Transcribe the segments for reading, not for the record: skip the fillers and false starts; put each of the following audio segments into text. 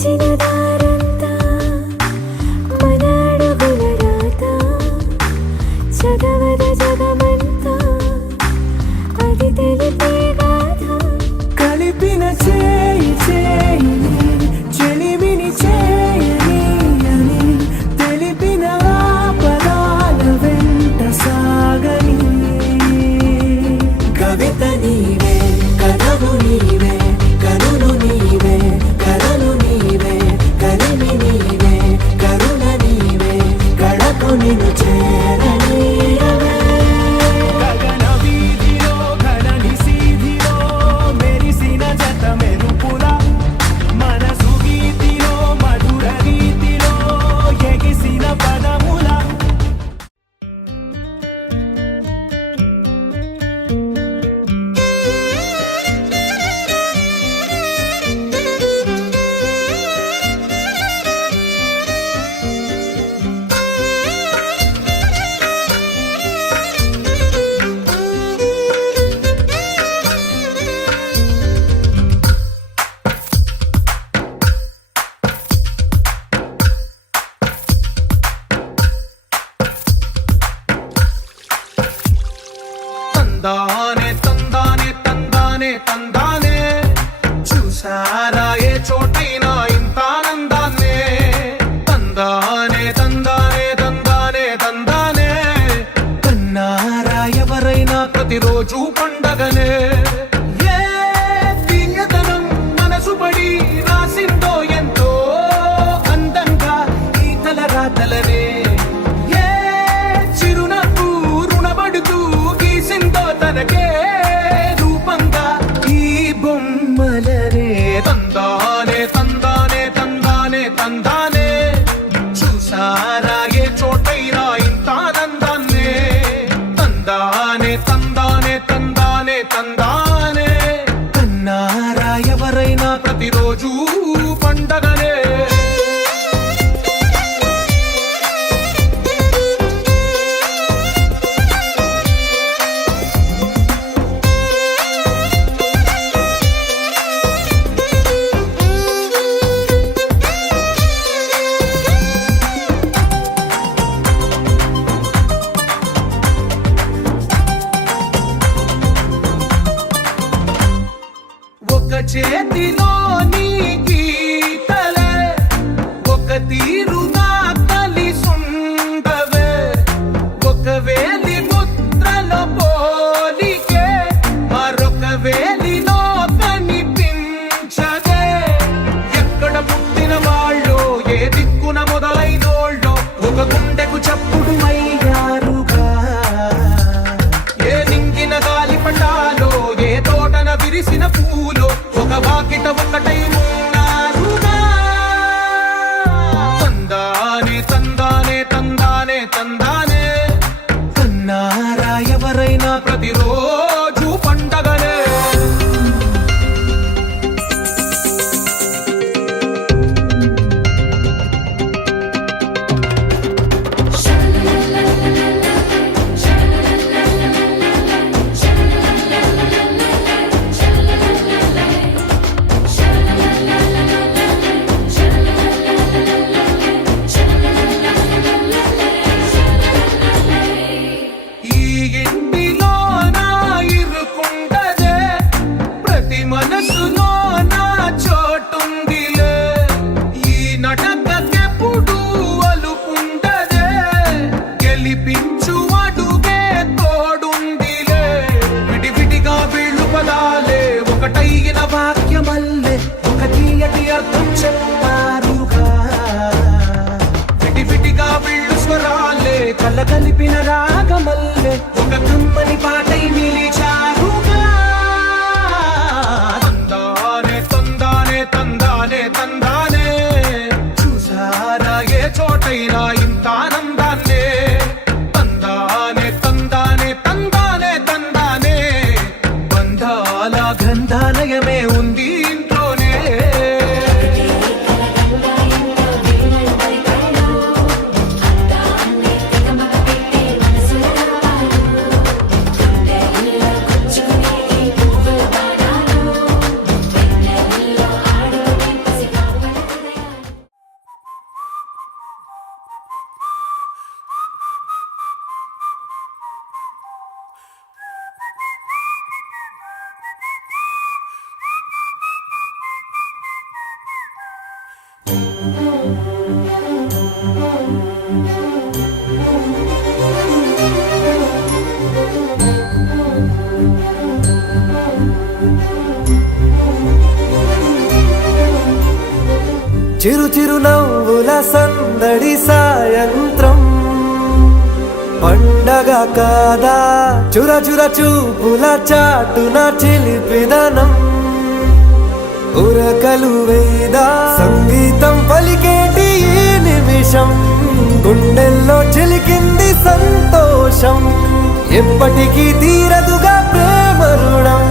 నడిచిన దారంతా మన అడుగుల రాత చదవద జగమంతా అది తెలిపే గాథ కలిపిన చేయి చేయిని చెలిమిని చేయని అని తెలిపిన పదాల వెంట సాగని కవిత నీవే కథవు నీవే కనులు నీవే కలలు నీవే కలిమి నీవే కరుణ నీవే కళకు నిన్ను చేరనీయవే గగన వీధిలో ఘనని సీధిలో మెరిసిన జత మెరుపుల మనసు గీతిలో మధుర రీతిలో ఎగిసిన పదముల తందానే తందానే తందానే తందానే చూసారా ఏ చోటైనా ఇంత ఆనందాన్నే తందానే తందానే తందానే తందానే కన్నారా ఎవరైనా ప్రతిరోజు పండగనే ఏ తీయదనం మనసు పడి రాసిందో ఎంతో అందంగా ఈ తల రాతలనే ఏ చిరునవ్వు రుణపడుతూ గీసిందో తనకే రూపంగా ఈ బొమ్మలనే తందానే తందానే తందానే తందానే చూసారా ఏ చోటైనా ఇంత ఆనందాన్నే తందానే తందానే తందానే తందానే కన్నారా ఎవరైనా ప్రతిరోజు పండగనే ఒక చేతిలో నీ గీతలే ఒక తీరుగా కలిసుండవే ఒక వేలి ముద్రలో పోలికే మరొక వేలిలో కనిపించదే ఎక్కడ పుట్టిన వాళ్ళో ఏ దిక్కున మొదలైనోళ్ళో ఒక గుండెకు చప్పుడు అయ్యారుగా ఏ నింగిన గాలి పటాలో ఏ తోటన విరిసిన పూలో ఒక వాకిట ఒకటై ఉన్నారుగా చిరు చిరు నవ్వుల సందడి సాయంత్రం పండగ కాదా చుర చుర చూపుల చాటున చిలిపిదనం ఉరకలు వేదా సంగీతం పలికేటి ఈ నిమిషం గుండెల్లో చిలికింది సంతోషం ఎప్పటికీ తీరదుగా ప్రేమ రుణం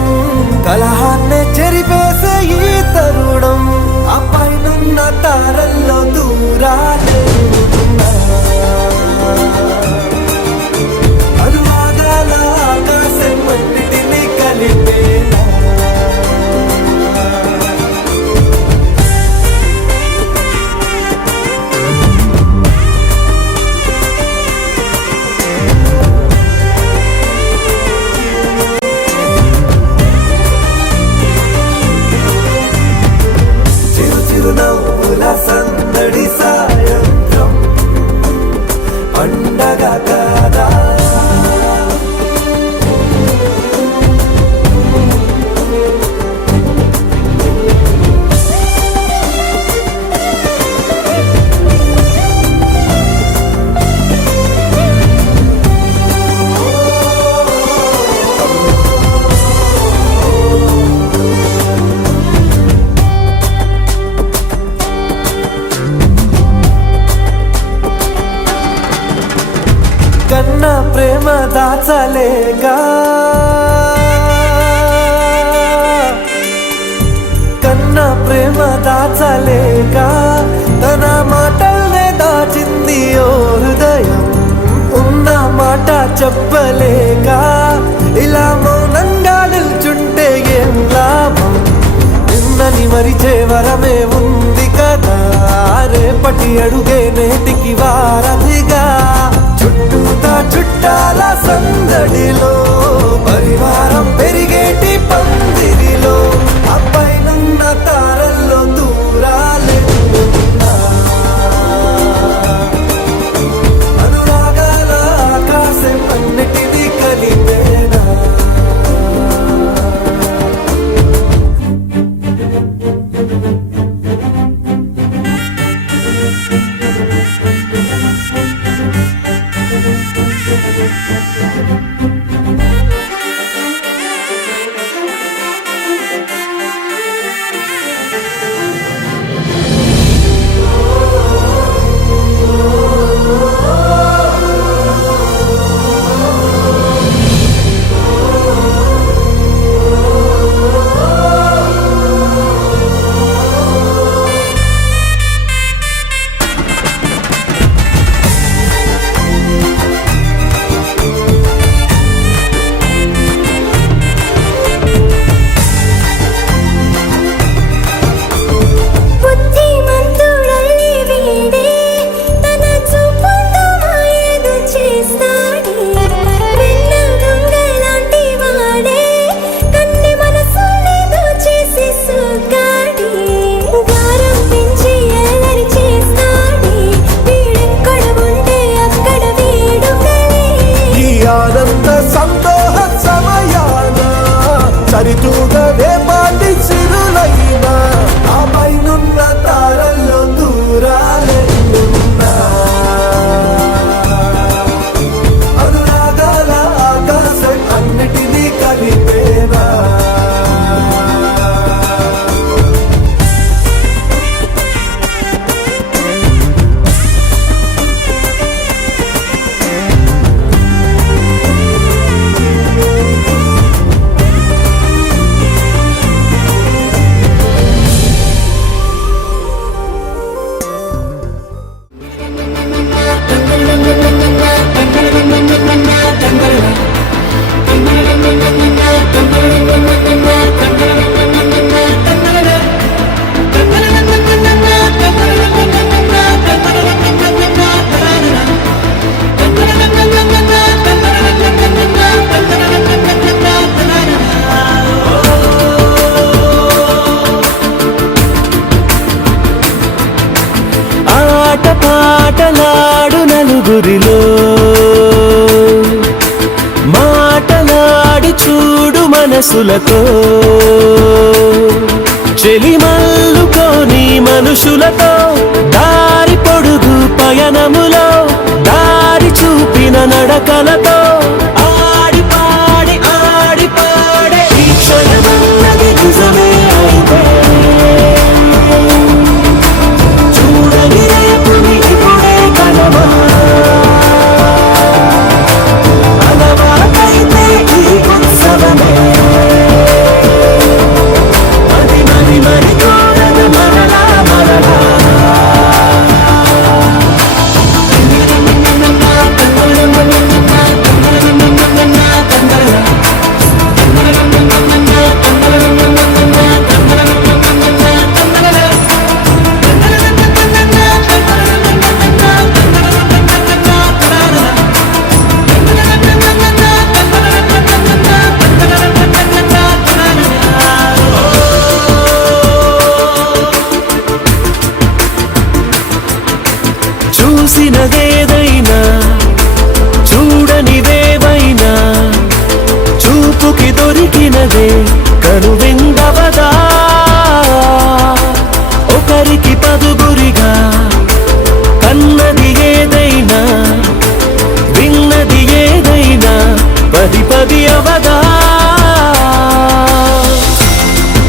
కలహాన్నే చెరిపేసే ఈ తరుణం ఆ పైనున్న తారల్లో దూరాలే ఉన్నా. అనురాగాల ఆకాశం అన్నిటినీ కలిపేలా చిరు చిరు నవ్వుల సందడి సాయంత్రం పండగ కాదా కన్నా ప్రేమ దాచలేగా కన్నా ప్రేమ దాచలేక తన మాటల్నే దాచింది ఓ హృదయం ఉన్న మాట చెప్పలేక ఇలా మౌనంగా నిల్చుంటే ఏం లాభం నిన్నని మరిచే వరమే ఉంది కదా రేపటి అడుగే నేటికి వారధిగా చుట్టూతా చుట్టాల సందడిలో పరివారం పెరిగేటి పందిరిలో అబ్బాయినున్న తారల్లో దూరాలే ఉన్నా. అనురాగాల ఆకాశం అన్నిటినీ కలిపేనా ఆటలాడు నలుగురిలో మాటలాడి చూడు మనసులతో చెలిమల్లుకోని మనుషులతో దారి పొడుగు పయనములో దారి చూపిన నడకలతో ఆడి పాడే ఈ క్షణమన్నది నిజమే అయితే చూడని రేపుని ఇప్పుడే కలవా అలవాటైతే ఈ ఉత్సవమే మరి కోరదు మరలా చూసినదేదైనా చూడనిదేవైనా చూపుకి దొరికినదే కనువిందవదా ఒకరికి పదుగురిగా కన్నది ఏదైనా విన్నది ఏదైనా పది అవదా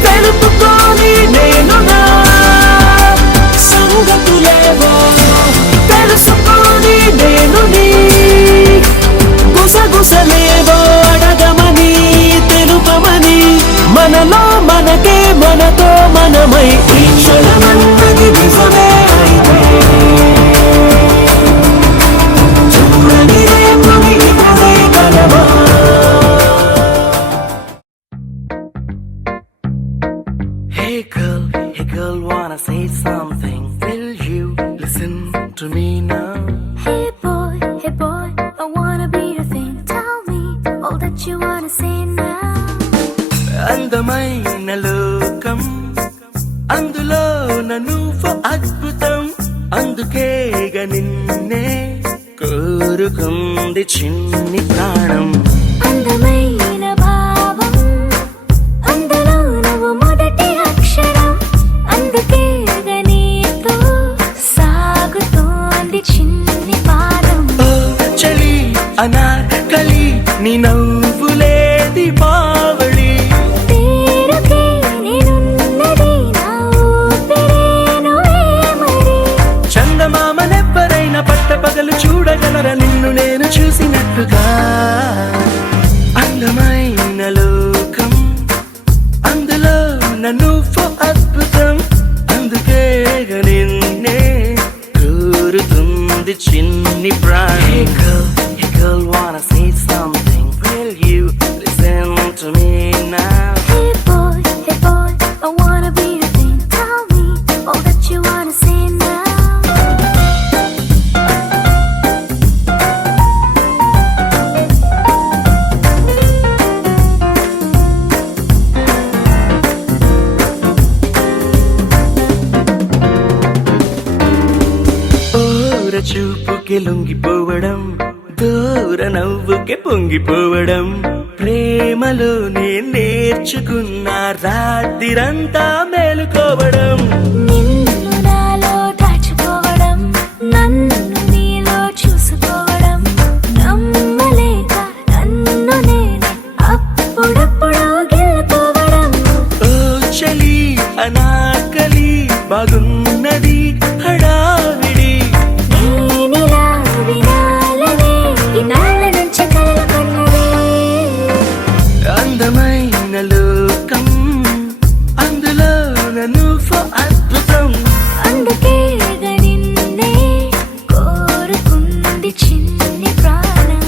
తెలుపుకోని నేనునా సంగతులేవో తెలుసుకొని నేను నీ గుసగుసలేవో అడగమని తెలుపమని మనలో మనకే మనతో మనమై ఈ క్షణమన్నది నిజమే అయితే చూడని రేపుని ఇప్పుడే కలవా Hey girl, wanna say something? Will you listen to me now? Hey boy, I wanna be your thing. Tell me all that you wanna say now. అందమైన లోకం అందులో నువ్వు అద్భుతం అందుకేగా నిన్నే కోరుకుంది చిన్ని ప్రాణం అందమైన భావం అందులో నువ్వు మొదటి అక్షరం అందుకే నీతో సాగుతోంది చిన్ని పాదం ఓ చలి అనార్కలి నీ నవ్వులేది బావళి పేరుకే నేనున్నది నా ఊపిరేనువే మరి చందమామనెవ్వరైనా పట్టపగలు చూడగలరా నిన్ను నేను చూసినట్టుగా అందమైన లోకం అందులో నువ్వు అద్భుతం అందుకే నిన్నే కోరుతుంది చిన్ని ప్రాణి Hey girl, wanna say something? Will you listen to me now? Hey boy, I wanna be your thing. Tell me all that you wanna say now. ఓర చూపుకి లొంగిపోవడం దూర నవ్వుకి పొంగిపోవడం ప్రేమలోనే నేర్చుకున్న రాత్రిరంతా మేలుకోవడం నిన్ను నాలో దాచుకోవడం నన్ను నీలో చూసుకోవడం నమ్మలేక నన్ను నేనే అప్పుడప్పుడు గెలుకోవడం ఓ చలి అనాకలి బాగున్నది హడావిడి నేనిలా వినాలనే ఇన్నాళ్ళ నుంచి కలలు కన్నదే అందమైన లోకం అందులో నువ్వు అద్భుతం అందుకే నిన్నే కోరుకుంది చిన్ని ప్రాణం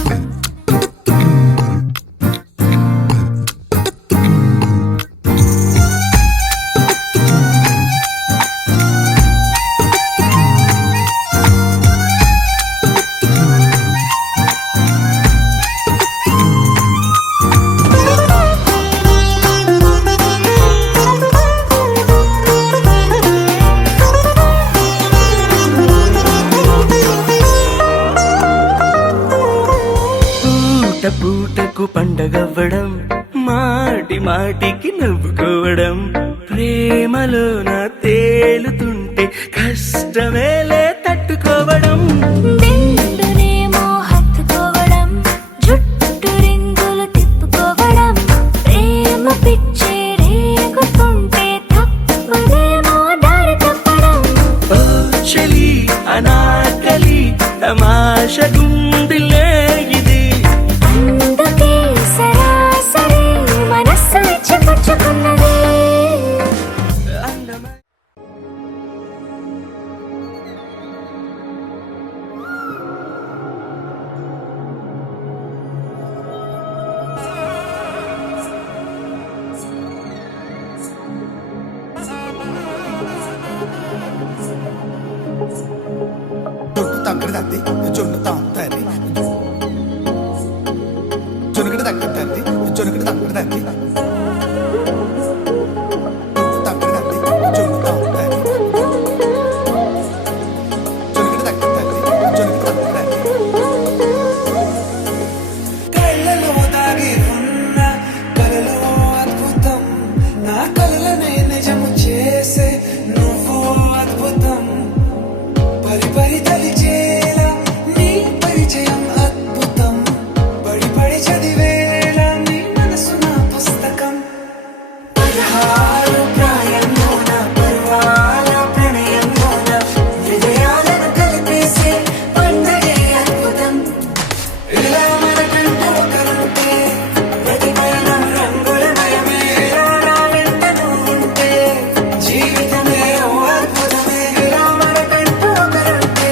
పాటికి నవ్వుకోవడం, ప్రేమలోన తేలుతుంటే కష్టమేలే తట్టుకోవడం. నిండునేమో హత్తుకోవడం, జుట్టు రింగులు తిప్పుకోవడం, ప్రేమ పిచ్చి రేగుతుంటే తప్పదేమో దారి తప్పడం. ఓ చలి అనాకలి తమాష గుండిలే ఇది. అందుకే సరాసరి మనస్సు ఇచ్చిపుచ్చుకున్నది. అందమ జొన్ను తగ్గడదండి జొన్ను తాగుతారు జొనుగడ తగ్గదండి జొనుగడ తగ్గడదండి జొన్ను తగ్గడదండి జొన్ను తాగుతారు జొనుగడ తగ్గదండి జొనుగడ తగ్గడండి. కళ్ళలో దాగి ఉన్న కలలో అద్భుతం, నా కలలనే నిజము చేసే నువ్వు అద్భుతం. పరి పరి తలిచేలా నీ పరిచయం అద్భుతం, పడి పడి చదివేలా నీ మనసు నా పుస్తకం. 16 ప్రాయంలోన పర్వాల ప్రణయంలోన హృదయాలను కలిపేసే పండగే అద్భుతం. ఇలా మనకంటూ ఒకరుంటే ప్రతిపయనం రంగులమయమే. ఇలా నా వెంట నువ్వుంటే జీవితమే ఓ అద్భుతమే. ఇలా మనకంటూ ఒకరుంటే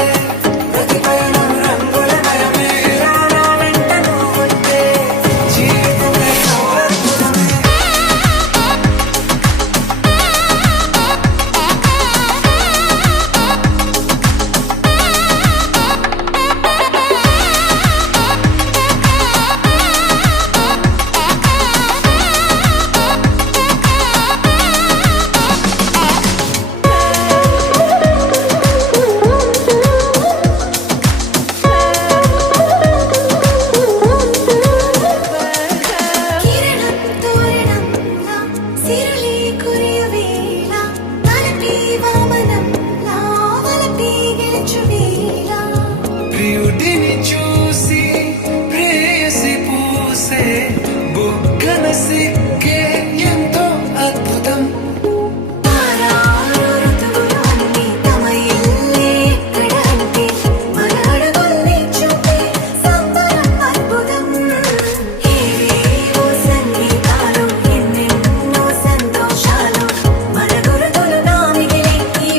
ప్రతిపయనం రంగులమయమే. ఇలా నా వెంట నువ్వుంటే జీవితమే ఓ అద్భుతమే. కిరణం తోరణంలా సిరులే కురియవేళ, తలపి వామనంలా వలపి గెలుచువేళ. ప్రియుడిని చూసి ప్రేయసి పూసే బుగ్గన సిగ్గే ఎంతో అద్భుతం. తారారు ఋతువులు అన్నీ తమ ఇల్లే ఎక్కడ అంటే, మన అడుగుల్ని చూపే సంబరం అద్భుతం. ఏవేవో సంగీతాలు, ఎన్నెన్నో సంతోషాలు, మన గురుతులుగా మిగిలే ఈ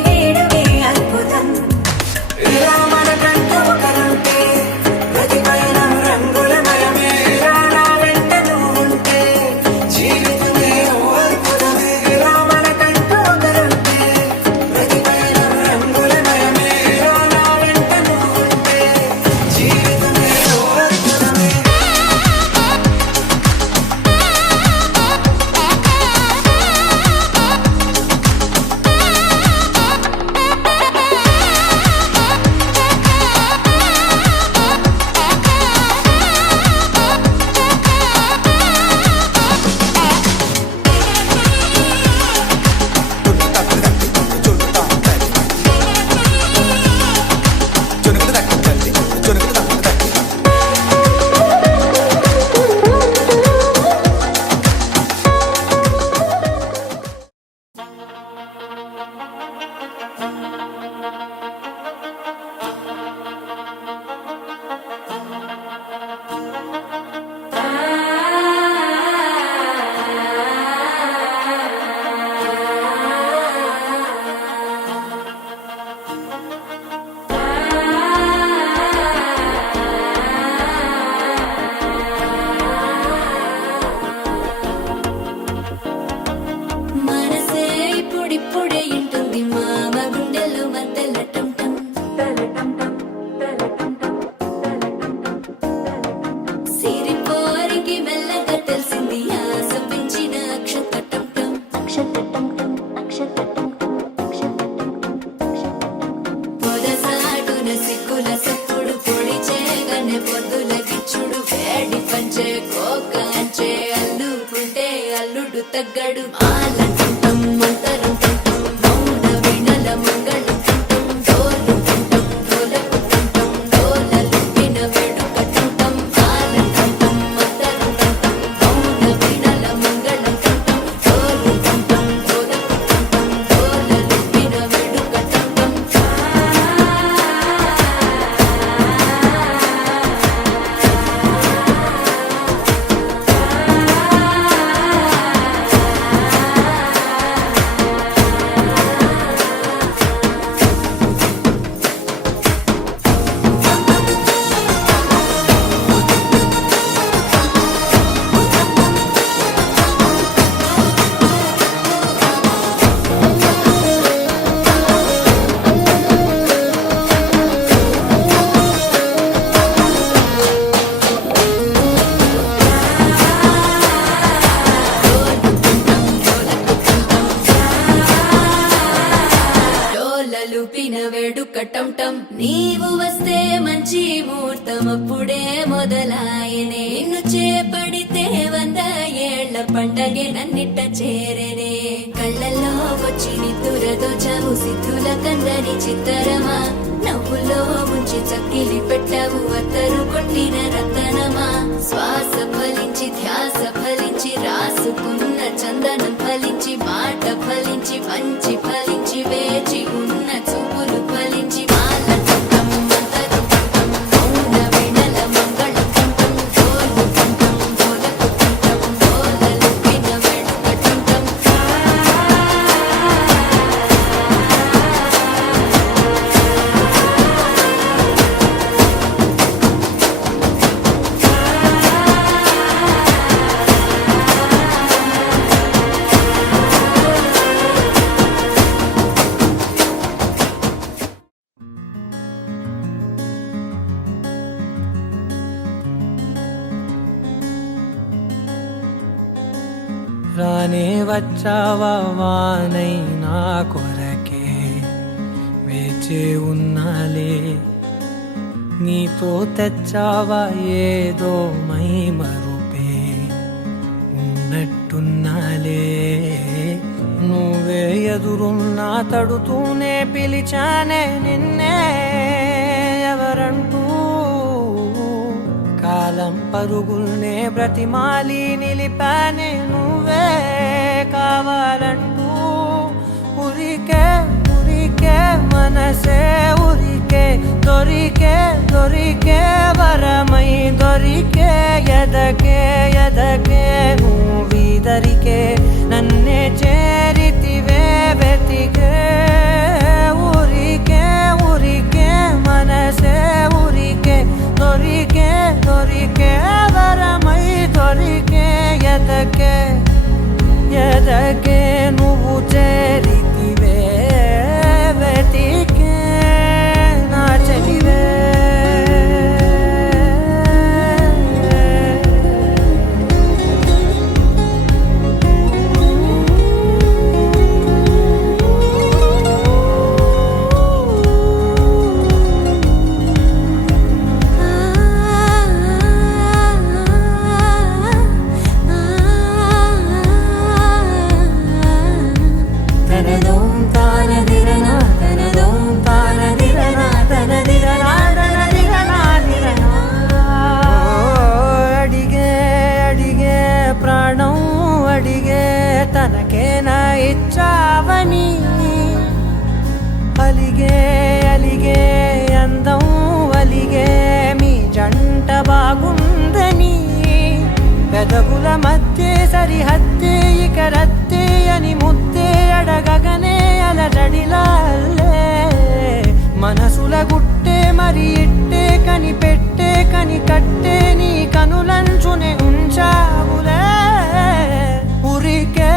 లూపిన వేడుకటంటం నీవు వస్తే మంచి ముహూర్తం అప్పుడే మొదలాయనే నిన్ను చేపడితే 100 ఏళ్ల పండగే నన్నిట్ట చేరేనే కళ్ళల్లో వచ్చి నిద్దురదోచావు సిద్ధుల కందని చిత్తరమా నవ్వులో ముంచి చక్కిలి పెట్టావు అత్తరు కొట్టిన రతనమా శ్వాస ఫలించి ధ్యాస ఫలించి రాసుకున్న చందనం ఫలించి మాట ఫలించి మంచి ఫలించి వేచి ఉన్న చూపులు ఫలించి మాల చుట్టం మంతరు చుట్టం మౌన వెనల మంగళ చుట్టం జోలు చుట్టం జోలకు చుట్టం జోలలు విన వెడుక చుట్టం రానే వచ్చావా వానై నా కొరకే వేచే ఉన్నాలే నీతో తెచ్చావా ఏదో మై మరుపే ఉన్నట్టున్నాలే నువ్వే ఎదురున్నా తడుతూనే పిలిచానే నిన్నే ఎవరంటూ కాలం పరుగుల్నే బ్రతిమాలి నిలిపానే నువ్వే కావాలంటూ ఉరికే ఉరికే మనసే ఉరికే దొరికే దొరికే వరమై దొరికే ఎదకే ఎదకే నువ్వీదరికే నన్నే చేరితివే వెతికే ఉరికే ఉరికే మనసే ఉరికే దొరికే దొరికే వరమై దొరికే ఎదకే ఎదకే నువ్వు చేరితివే వెతికే నా చెలివే తనకేనా ఇచ్చావని అలిగే అలిగే అందం అలిగే మీ జంట బాగుందని పెదవుల మధ్య సరిహద్దే ఇక రద్దే అని ముద్దే అడగగనే అలజడిలాల్లే మనసుల గుట్టే మరి ఇట్టే కనిపెట్టే కని కట్టే నీ కనులంచునే ఉంచావులే ఉరికే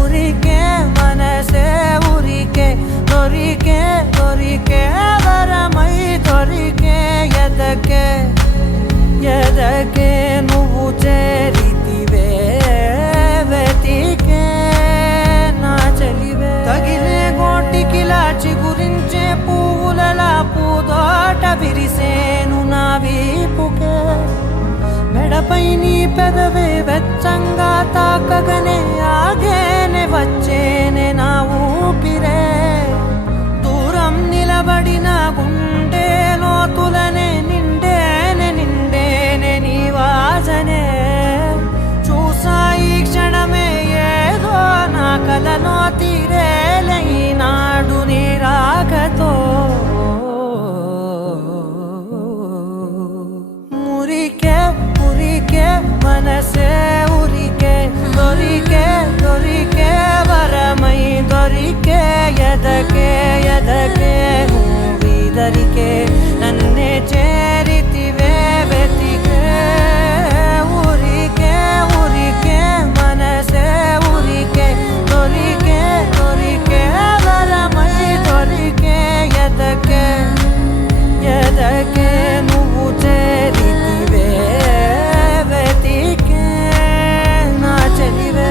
ఉరికే మనసే ఉరికే దొరికే దొరికే వరమై దొరికే ఎదకే ఎదకే నువ్వు చేరితివే వెతికే నా చెలివే తగిలే గోటికిలా చిగురించే పువ్వులలా పూదోట విరిసేను నా వీపుకే మెడపై నీ పెదవే వెచ్చంగా తాకగనే ఆగేనే వచ్చేనే నా ఊపిరే దూరం నిలబడిన గుండె లోతులనే నిండేనే నిండేనే నీ వాసనే చూసా ఈ క్షణమే ఏదో నా కలలో తీరేలే ఈనాడు నీ రాకతో మురికే ఉరికే మనసే ఉరికే దొరికే దొరికే వరమై దొరికే ఎదకే ఎదకే నువ్వీదరికే నన్నే చేరితివే వెతికే ఉరికే ఉరికే మనసే ఉరికే దొరికే దొరికే వరమై దొరికే ఎదకే ఎదకే నువ్వు చేరితివే వెతికే నా చెలివే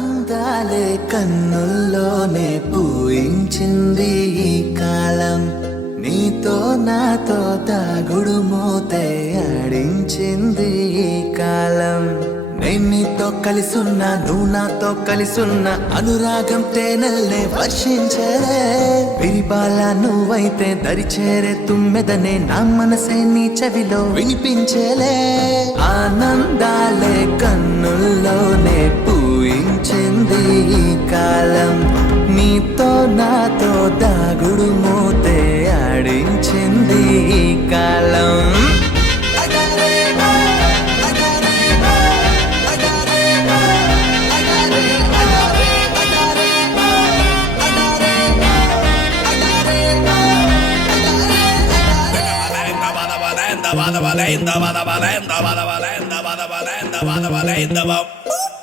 ఆనందాలే కన్నుల్లోనే పూయించింది ఈ కాలం నీతో నాతో దాగుడు మూతే ఆడించింది ఈ కాలం నేను నీతో కలిసున్నా నువ్వు నాతో కలిసున్నా అనురాగం తేనెల్నే వర్షించలే విరిబాల నువ్వైతే దరిచేరే తుమ్మెదనే నా మనసే నీ చెవిలో వినిపించలే ఆనందాలే కన్నుల్లోనే పూయించింది ఈ కాలం నీతో నాతో దాగుడు మూతే ఆడించింది ఈ కాలం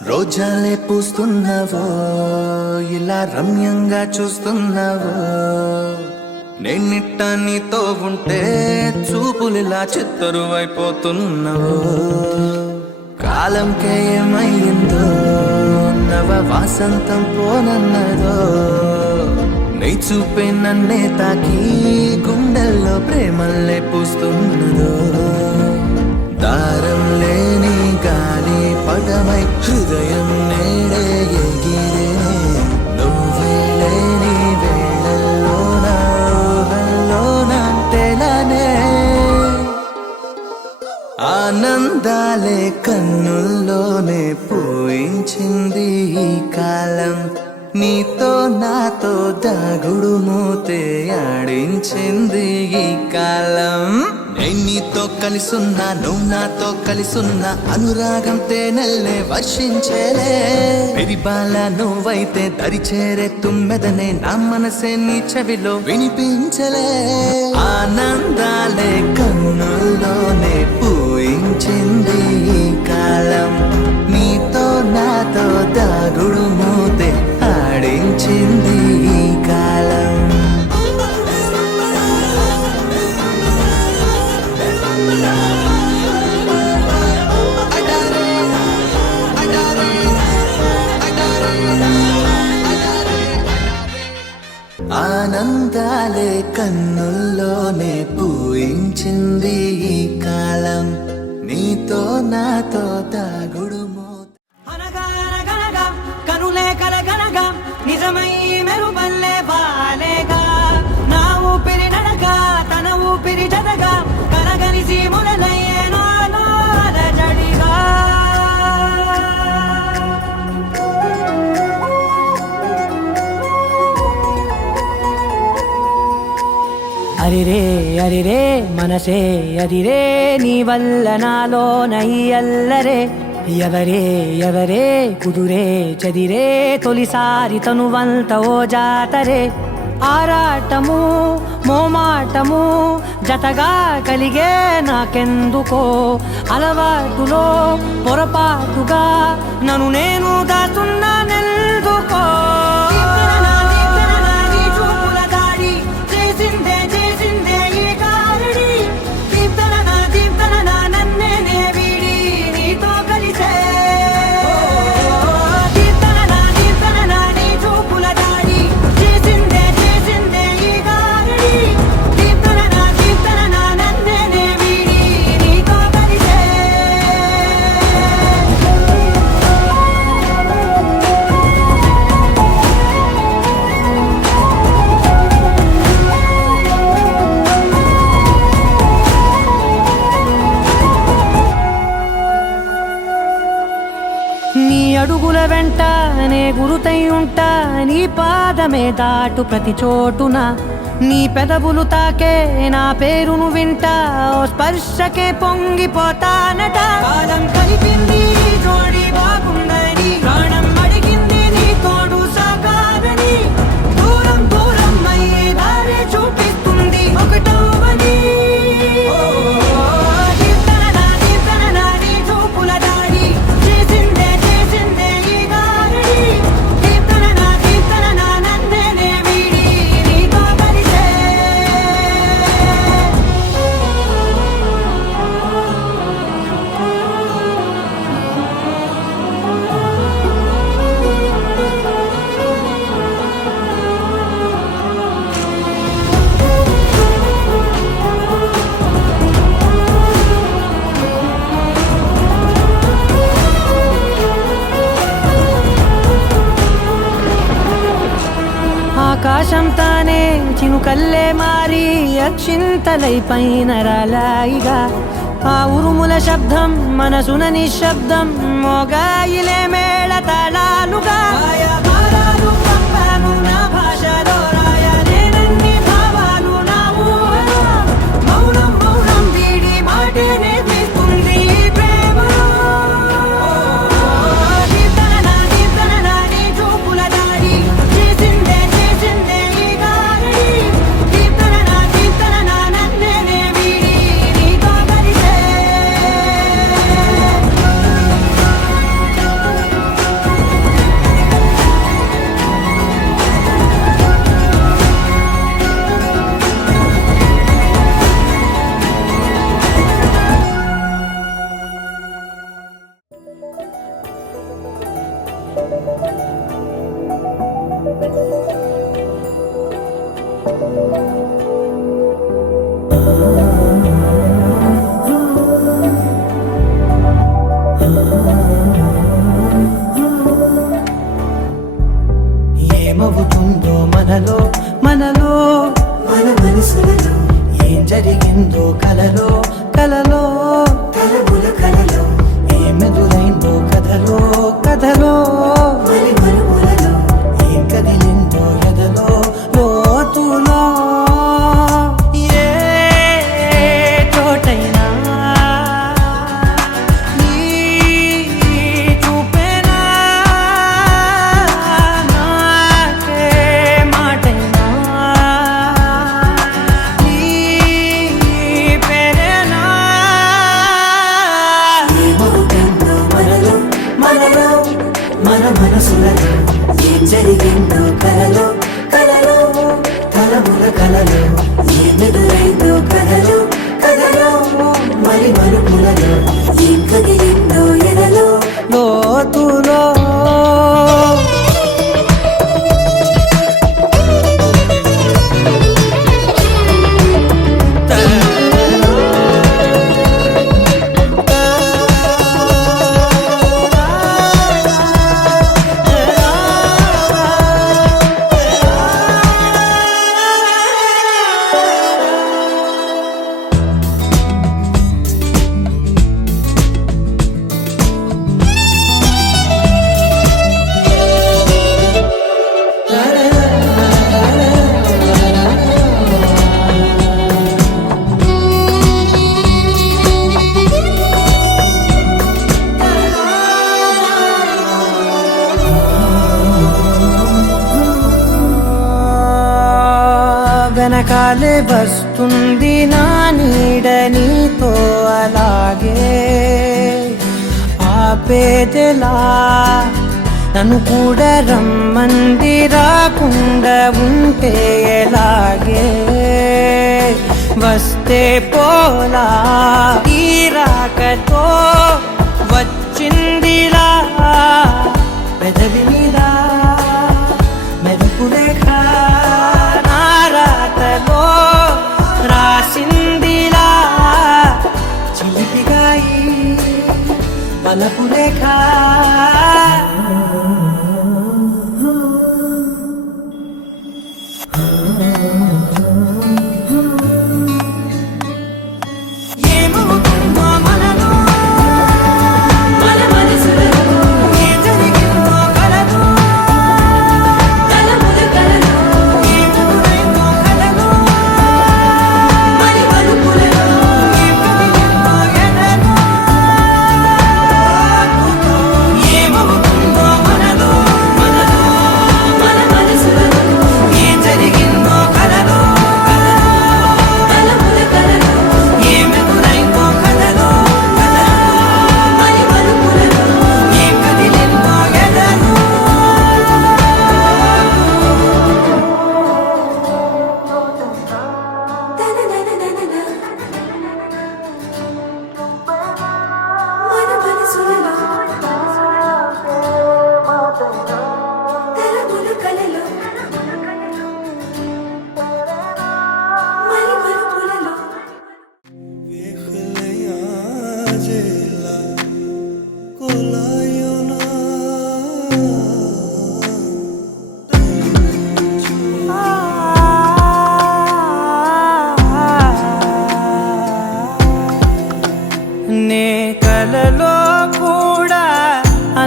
రోజాలే పూస్తున్నావో ఇలా రమ్యంగా చూస్తున్నావో నేనిట్ట నీతో ఉంటే చూపులిలా చిత్తరువైపోతున్నావో కాలంకే ఏమయ్యిందో నవ వాసంతం పోనన్నదో నీ చూపే నన్నే తాకి గుండెల్లో ప్రేమల్లే పూస్తున్నదో దారం లేని గాలి పడమై హృదయం నేడే ఎగిరే నువ్వే లేని వేళల్లోన ఊహల్లోన తెలనే ఆనందాలే కన్నుల్లోనే పూయించింది ఈ కాలం నీతో నాతో దాగుడు మూతే ఆడించింది ఈ కాలం నేను నీతో కలిసున్నా నువ్వు నాతో కలిసున్నా అనురాగం తేనెల్నే వర్షించేలే విరిబాల నువ్వైతే దరిచేరే తుమ్మెదనే నా మనసే నీ చెవిలో వినిపించలే ఆనందాలే కన్నుల్లోనే పూయించింది ఈ కాలం నీతో నాతో దాగుడు మూతే ఆడించింది ఈ కాలం ఆనందాలే కన్నుల్లోనే పూయించింది ఈ కాలం నీతో నాతో దాగుడు అనగానగనగా కనులే కలగనగా నిజమై మెరుపల్లే బాలేగా నా ఊపిరి నడగా తన ఊపిరి జడగా కలగలిసి మొదలయ్యే నాలో అలజడిగా అరిరే అరిరే మనసే అదిరే నీ వల్ల నాలో నై అల్లరే ఎవరే ఎవరే కుదురే చదిరే తొలిసారి తనువంత ఓ జాతరే ఆరాటము మోమాటము జతగా కలిగే నాకెందుకో అలవాటులో పొరపాటుగా నన్ను నేను దాస్తున్నా నెల్దుకో అడుగుల వెంట నే గురుతై ఉంటా నీ పాదమే దాటు ప్రతి చోటున నీ పెదవులు తాకే నా పేరును వింటా ఓ స్పర్శకే పొంగిపోతానట కాలం కలిపింది జోడి బాగుందని ప్రాణం అడిగింది నీ తోడు సాగాలని దూరం దూరం అయ్యే దారి చూపిస్తుంది ఒకటవని ఆకాశం తానే చినుకల్లే మారి అక్షింతలై పైన రాలాయిగా ఆ ఉరుముల శబ్దం మనసున నిశ్శబ్దం మోగాయిలే మేళ తాళాలుగా భారాలు పంపాను నా భాషలో రాయలేనన్ని భావాలు నా ఊహలో మౌనం మౌనం వీడి మాటేనే తీస్తుంది ప్రేమలో దీప్తన నీ చూపుల దాడి చేసిందే ఈ గారడి దీప్తన నన్నే వీడి నీతో కలిసే ఏమవుతుందో మనలో మనలో మన మనసులలో ఏం జరిగిందో కలలో కలలో కలముల కలలో ఏమెదురైందో కథలో కథలో మరి మరుపులలో ఏం కదిలిందో ఎదలో లోతులో ఏ చోటైనా నీ చూపేనా నాకే మాటైనా నీ పేరేనా ఏమవుతుందో మనలో మనలో మన మనసులలో ఏం జరిగిందో కలలో కలలో కలముల కలలో ఏమెదురైందో కథలో కథలో మరి మరుపులలో ఏం కదిలిందో ఎదలో లోతులో వెనకాలే వస్తుంది నా నీడ నీతో అలాగే ఆపేదెలా నన్ను కూడా రమ్మంది రాకుండా ఉంటే ఎలాగే వస్తే పోలా ఈ రాకతో వచ్చిందిలా పెదవి మీద మెరుపు రేఖ నా రాతలో రాసిందిలా చిలిపిగాయి వలపు రేఖ ఏమవుతుందో మనలో మన మనసులలో ఏం జరిగిందో కలలో కలముల కలలో ఏమెదురైందో కథలో మరి మరుపులలో ఏం కదిలిందో ఎదలో ఏమవుతుందో మనలో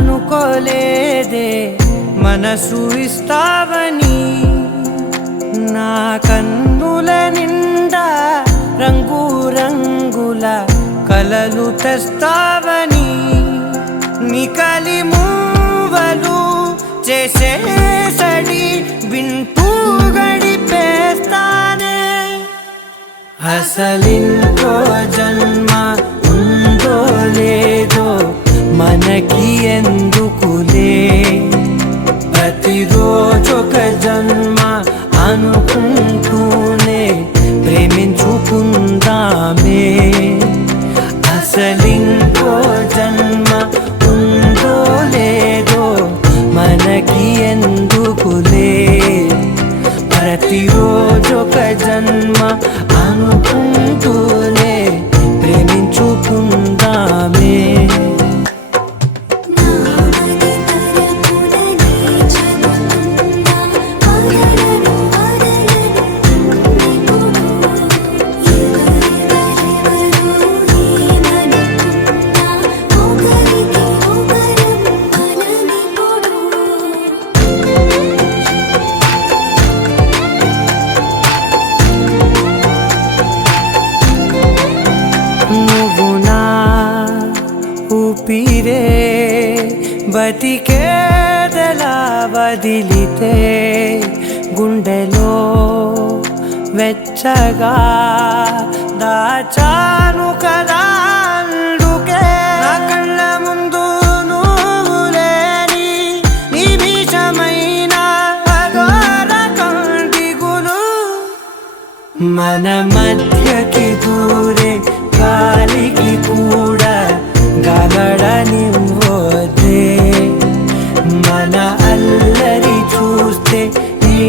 అనుకోలేదే మనసు ఇస్తావని, నా కన్నుల నిండా రంగు రంగుల కలలు తెస్తావని, నికలి మూవలు చేసేసడి వింటూ గడిపేస్తానే. అసలింకో జన్మ ఉందో లేదో మనకి ఎందుకులే, ప్రతిరోజొక జన్మ అనుకుంటూనే ప్రేమించుకుందామే. అసలింకో జన్మ ఉందో లేదో మనకి ఎందుకులే, ప్రతిరోజొక జన్మ అనుకుంటూనే ప్రేమించుకుందామే. నువ్వు నా ఊపిరే బతికేదలా వదిలితే, గుండెలో వెచ్చగా దాచాను కదా అందుకే. నా కళ్ళ ముందు నువ్వు లేని నిమిషమైన అఘోర కంటిగులు, మన మధ్యకి దూరే గాలికి కూడా గలడనివ్వదే, మన అల్లరి చూస్తే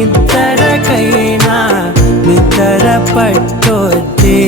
ఇద్దరికైనా నిద్ర పట్టొద్దే.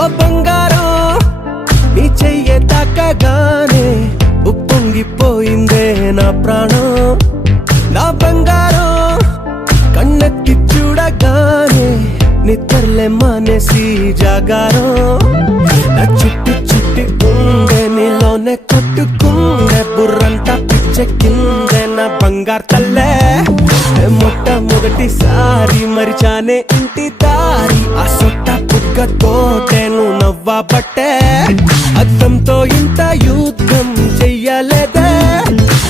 ఓ బంగారం నీ చెయ్యే తాకగానే ఉప్పొంగిపోయిందే నా ప్రాణం. నా బంగారం కన్నెత్తి చూడగానే నిద్రలే మానేసి జాగారం. నా చుట్టి చుట్టి ఉండే నీలోనే కొట్టుకుండే బుర్రంతా పిచ్చెక్కిందే నా బంగారు తల్లే. మొట్టమొదటిసారి మరిచానే ఇంటి దారి, ఆ సొట్ట పుక్కతోటేను నవ్వబట్టే. అద్దంతో ఇంత యుద్ధం చెయ్యలేదే,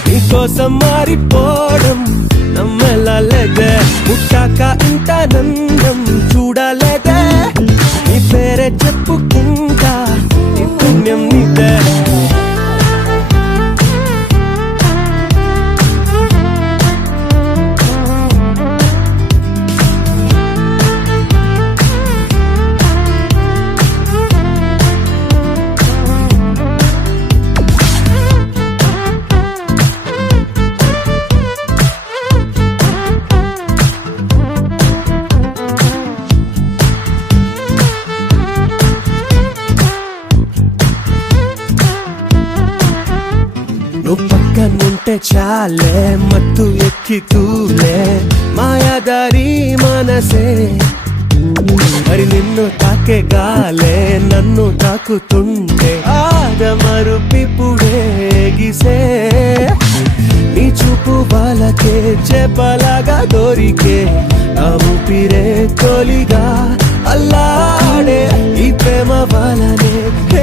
నీకోసం మారిపోవడం నమ్మలేదే. పుట్టాక ఇంత నందం చూడలేదే, నీ పేరే చెప్పుకుంటా ఈ పుణ్యం నీదే. నువ్వు పక్కనుంటే చాలే మత్తు ఎక్కి తూలే మాయాదారి మనసే. మరి నిన్ను తాకే గాలే నన్ను తాకుతుంటే ఆదమరుపిప్పుడే గిసే. నీ చూపు వాళ్ళకే చెప్పలాగా దొరికే, నా ఊపిరే తొలిగా అల్లాడే. ఈ ప్రేమ వాళ్ళనే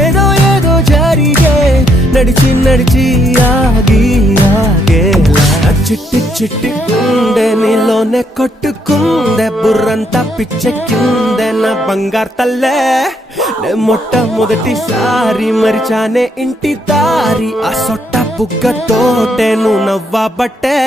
ఏదో ఏదో జరిగే, నడిచి నడిచి ఆగి ఆగేలా చిట్టి చిట్టి గుండె నీలోనే కొట్టుకుందే బుర్రంతా పిచ్చెక్కిందే నా బంగారు తల్లే నే మొట్టమొదటిసారి మరిచానే ఇంటి దారి ఆ సొట్ట బుగ్గతోటే నువ్వు నవ్వబట్టే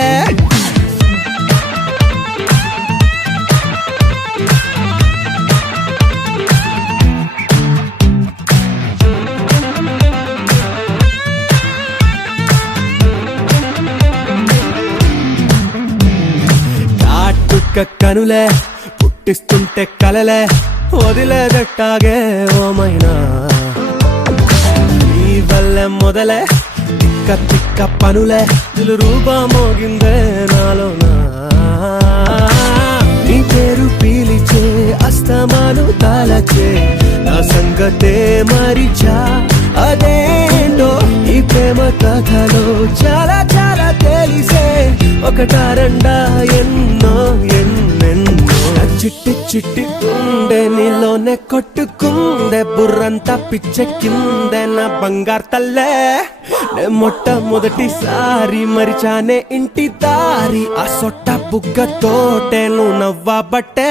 కనులే పుట్టిస్తుంటే కలలే వదిలేదట్టాగే ఓమైనా నీ వల్లే మొదలే తిక్క తిక్క పనులే రూపమోగిందే నాలోనా నీ పేరు పీలిచే అస్తమాను తాలచే నా సంగతే మరిచా అదేంటో ఈ ప్రేమ కథలో చాలా చాలా తెలిసే ఒకటారండా ఎన్నో ఎన్నెన్నో చిట్టి చిట్టి గుండె నీలోనే కొట్టుకుందే బుర్రంతా పిచ్చెక్కిందే నా బంగారు తల్లే నే మొట్టమొదటిసారి మరిచానే ఇంటి దారి ఆ సొట్ట బుగ్గతోటే నువ్వు నవ్వబట్టే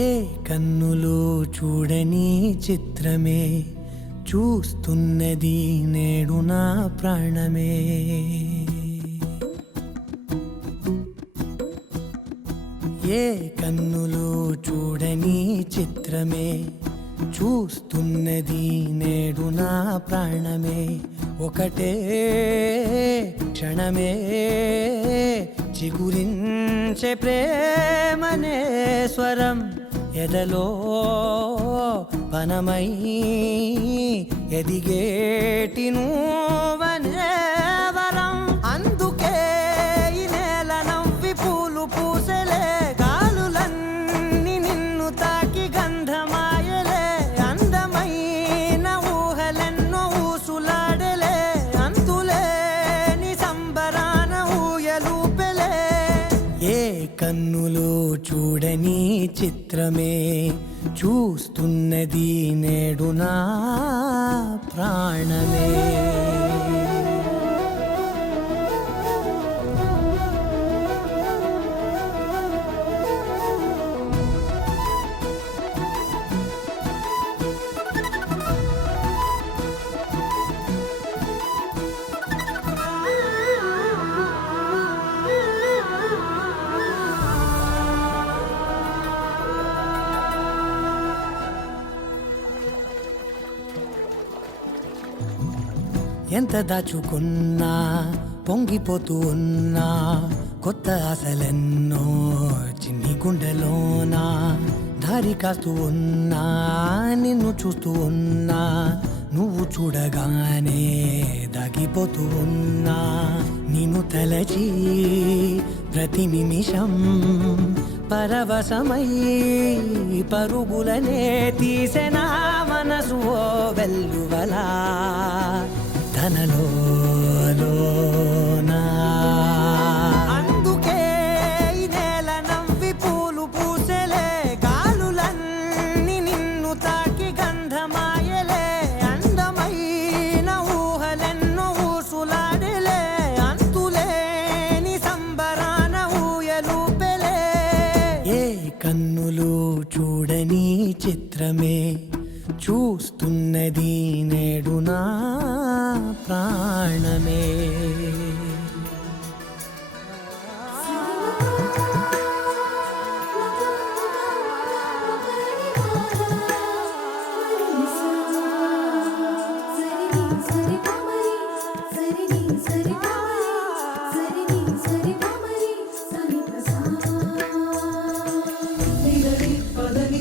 ఏ కన్నులు చూడని చిత్రమే చూస్తున్నది నేడు నా ప్రాణమే ఏ కన్నులు చూడని చిత్రమే చూస్తున్నది నేడు నా ప్రాణమే ఒకటే క్షణమే చిగురించే ప్రేమనే స్వరం ఎదలో వనమై ఎదిగేటి నువ్వనే వరం అందుకే ఈ నేల నవ్వి పూలు పూసలే గాలులన్నీ నిన్ను తాకి గంధమాయలే అందమైన ఊహలెన్నో ఊసులాడలే అంతులేని సంబరాన ఊయలూపెలే ఏ కన్నులు చూడని చిత్రమే చూస్తున్నది నేడు నా ప్రాణమే ఎంత దాచుకున్నా పొంగిపోతూ ఉన్నా కొత్త ఆశలెన్నో చిన్ని గుండెలోనా దారి కాస్తూ ఉన్నా నిన్ను చూస్తూ ఉన్నా నువ్వు చూడగానే దాగిపోతూ ఉన్నా నిన్ను తలచి ప్రతి నిమిషం పరవశమై పరుగులనే తీసెనా మనసు ఓ వెల్లువలా తనలోనా అందుకే ఈ నేల నవ్వి పూలు పూసలే గాలులన్నీ నిన్ను తాకి గంధమాయలే అందమైన ఊహలెన్నో ఊసులాడలే అంతులేని సంబరాన ఊయలూపెలే ఏ కన్నులు చూడని చిత్రమే చూస్తున్నది నేడు నా ప్రాణమే పదని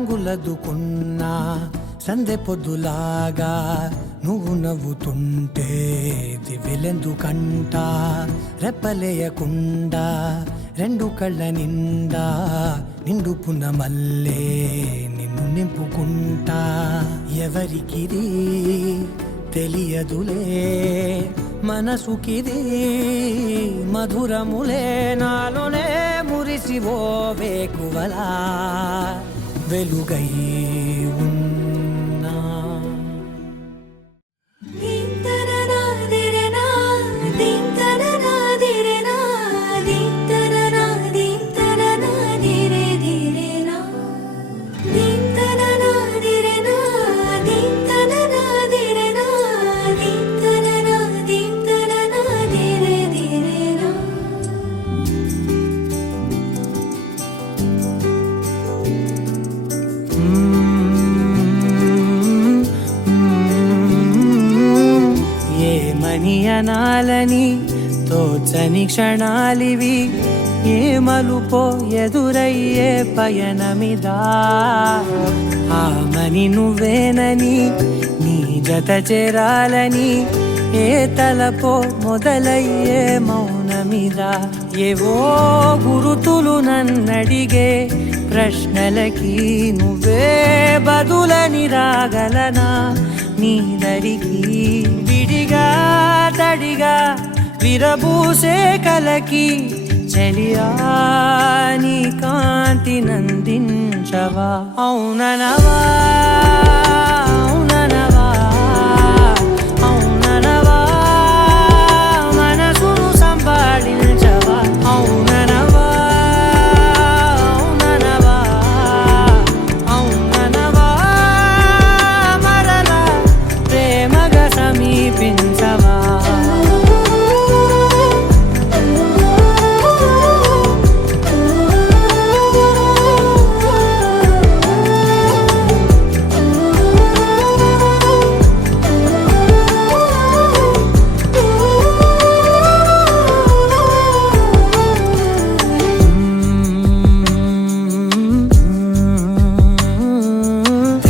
రంగులదుకున్నా సందె పొద్దులాగా నువ్వు నవ్వుతుంటే దివ్వెలెందుకంట రెప్పలేయకుండా రెండు కళ్ళ నిండా నిండు పున్నమల్లే నిన్ను నింపుకుంటా ఎవరికిది తెలియదులే మనసుకిది మధురములే నాలోనే మురిసివో వేకువలా వెలుగై ఉన్నా దీం తననా దిరేనా దీం తననా దిరేనా దీం తననా దిరే దిరేనా దీం తననా దిరేనా దీం తననా దిరేనా దీం తననా దిరే దిరేనా ఏమని అనాలని తోచని క్షణాలివి ఏ మలుపో ఎదురయ్యే పయనమిదా ఆమని నువ్వేనని నీ జత చేరాలని ఏ తలపో మొదలయ్యే మౌనమిదా ఏవో గురుతులు నన్నడిగే ప్రశ్నలకి నువ్వే బదులని రాగలనా నీ దరికి విడిగా తడిగా విరబూసే కలకి చెలియా నీ కాంతి నందించవా అవుననవా అవుననవా అవుననవా మనసును సంపాదించవా అవుననవా అవుననవా అవుననవా మరలా ప్రేమగా సమీపించవా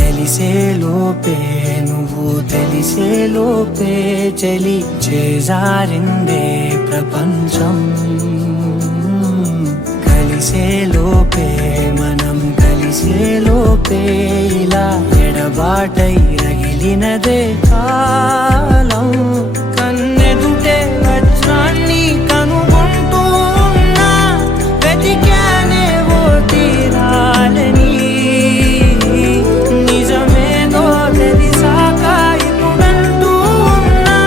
తెలిసేలోపే నువ్వు తెలిసేలోపే చలి చేజారిందే ప్రపంచం కలిసేలోపే మనం కలిసేలోపే ఇలా ఎడబాటై రగిలినదే కాలం కన్నెదుటే వజ్రాన్ని కనుగొంటూ ఉన్నా వెతికానే ఓ తీరాలని నిజమేదో తెలిసాక ఇప్పుడంటూ ఉన్నా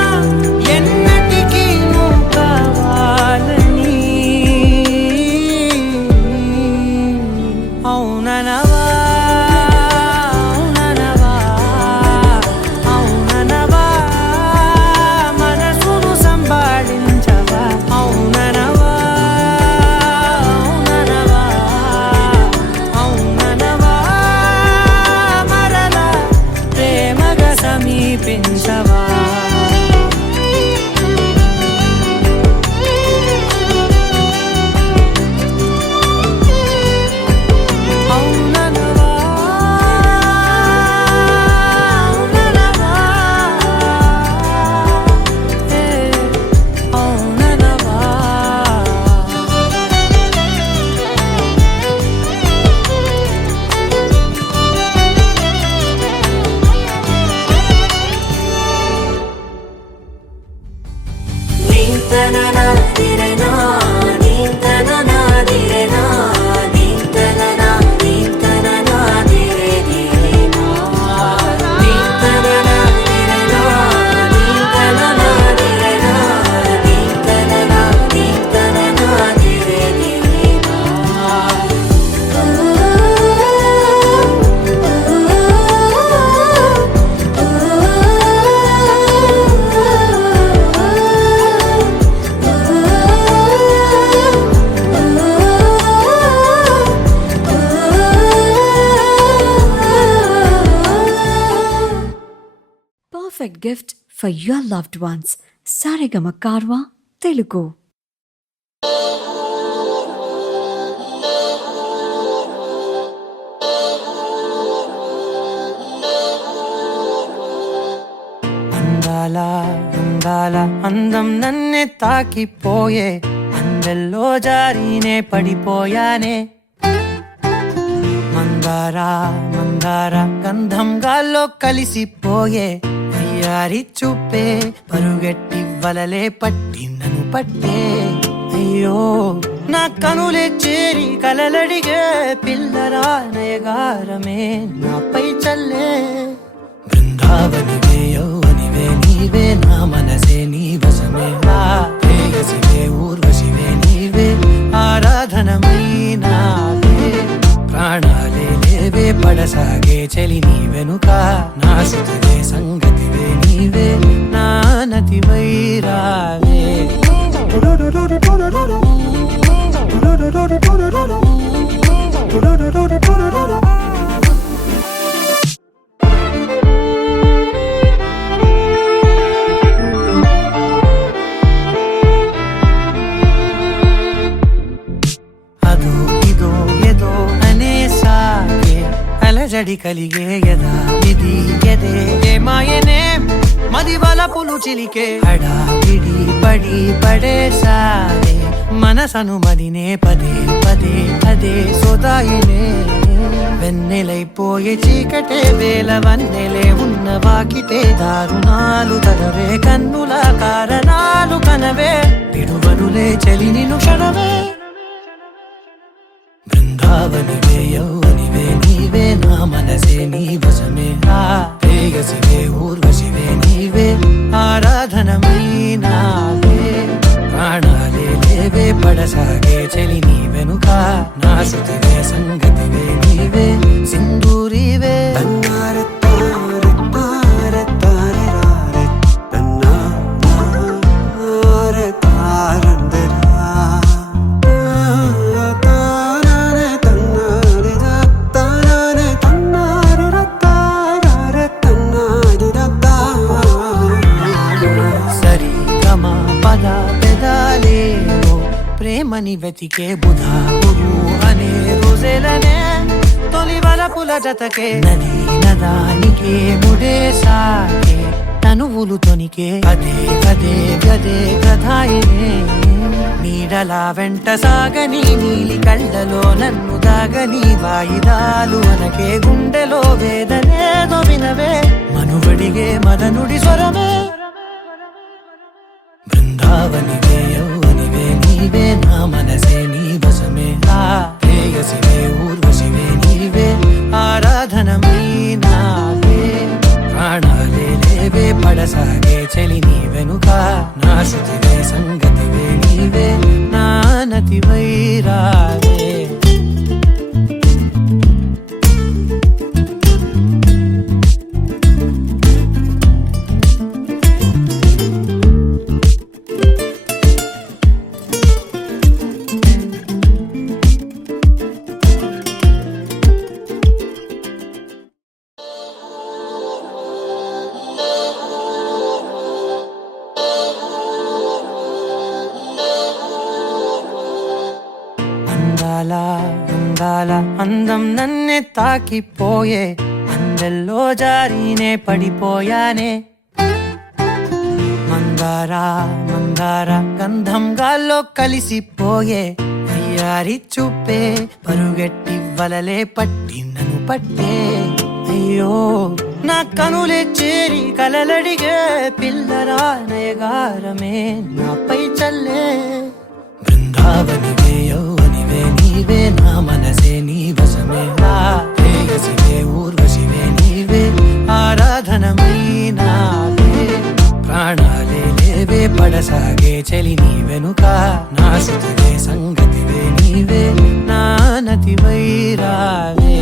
ఎన్నటికీ నువ్వు కావాలని అవుననవా అవుననవా అవుననవా perfect gift for your loved ones. Saregama Karwa Telugu. అందాల అందాల అందం నన్నే తాకిపోయే అందెల్లో జారీనే పడిపోయానే మందార మందార గంధం గాల్లో కలిసిపోయే అయ్యారి చూపే పరుగెట్టి వలలే పట్టి నన్ను పట్టే అయ్యో నా కనులే చేరి కలలడిగే పిల్లరా నయగారమే నాపై చల్లే బృందావనివే యౌవనివే నీవే నా మనసే నీ వశమే ప్రేయసివే ఊర్వశివే నీవే ఆరాధనమైనావే ప్రాణాలే లేవే పడసాగే చలి నీ వెనుక నా శృతివే సంగతివే నీవే నా నతి వైరావే అలజడి కలిగే యదా ఇది ఎదే మాయనే మది వలపులు చిలికే హడావిడి పడి పడేసారే మనసను మదినే పదే పదే అదే సోదాయినే వెన్నెలైపోయే చీకటే వేల వన్నెలే ఉన్న వాకిటే దారుణాలు తగవే కన్నుల కారణాలు కనవే పిడువనులే చలి నిను క్షణవే బృందావనివే యౌవనివే నీవే నా మనసే నీ వశమే ప్రేయసివే ఊర్వశివే నీవే ఆరాధనమైనావే ప్రాణాలే లేవే పడసాగే చలి నీ వెనుక నా శృతివే సంగతివే నీవే సింధూరివే ప్రేమని వెతికే బుధా గురు అనే రోజులనే తొలి వలపుల జతకే నది నదానికే ముడేసాగే తనువులు తొనికే అదే అదే గదే కథాయినే నీడలా వెంట సాగని నీలి కళ్ళలో నన్ను దాగని వాయిదాలు అనకే గుండెలో వేదనేదో వినవే మనుగడిగే మదనుడి స్వరమే బృందావనివే యౌవనివే నీవే నా మనసే నీ వశమే ప్రేయసివే ఊర్వశివే నీవే ఆరాధనమైనావే ప్రాణాలే లేవే పడసాగే చలి నీ వెనుక నా శృతివే సంగతివే నీవే నా నతి వైరావే అందాల అందం నన్నే తాకిపోయే అందెల్లో జారీనే పడిపోయానే మందార మందార గంధం గాల్లో కలిసిపోయే అయ్యారి చూపే పరుగెట్టి వలలే పట్టి నన్ను పట్టే అయ్యో నా కనులే చేరి కలలడిగే పిల్లరా నయగారమే నాపై చల్లే బృందావనివే యౌవనివే నీవే నా మనసే నీ వశమే ప్రేయసివే ఊర్వశివే నీవే ఆరాధనమైనావే ప్రాణాలే లేవే పడసాగే చలి నీ వెనుక నా శృతివే సంగతివే నీవే నా నతి వైరావే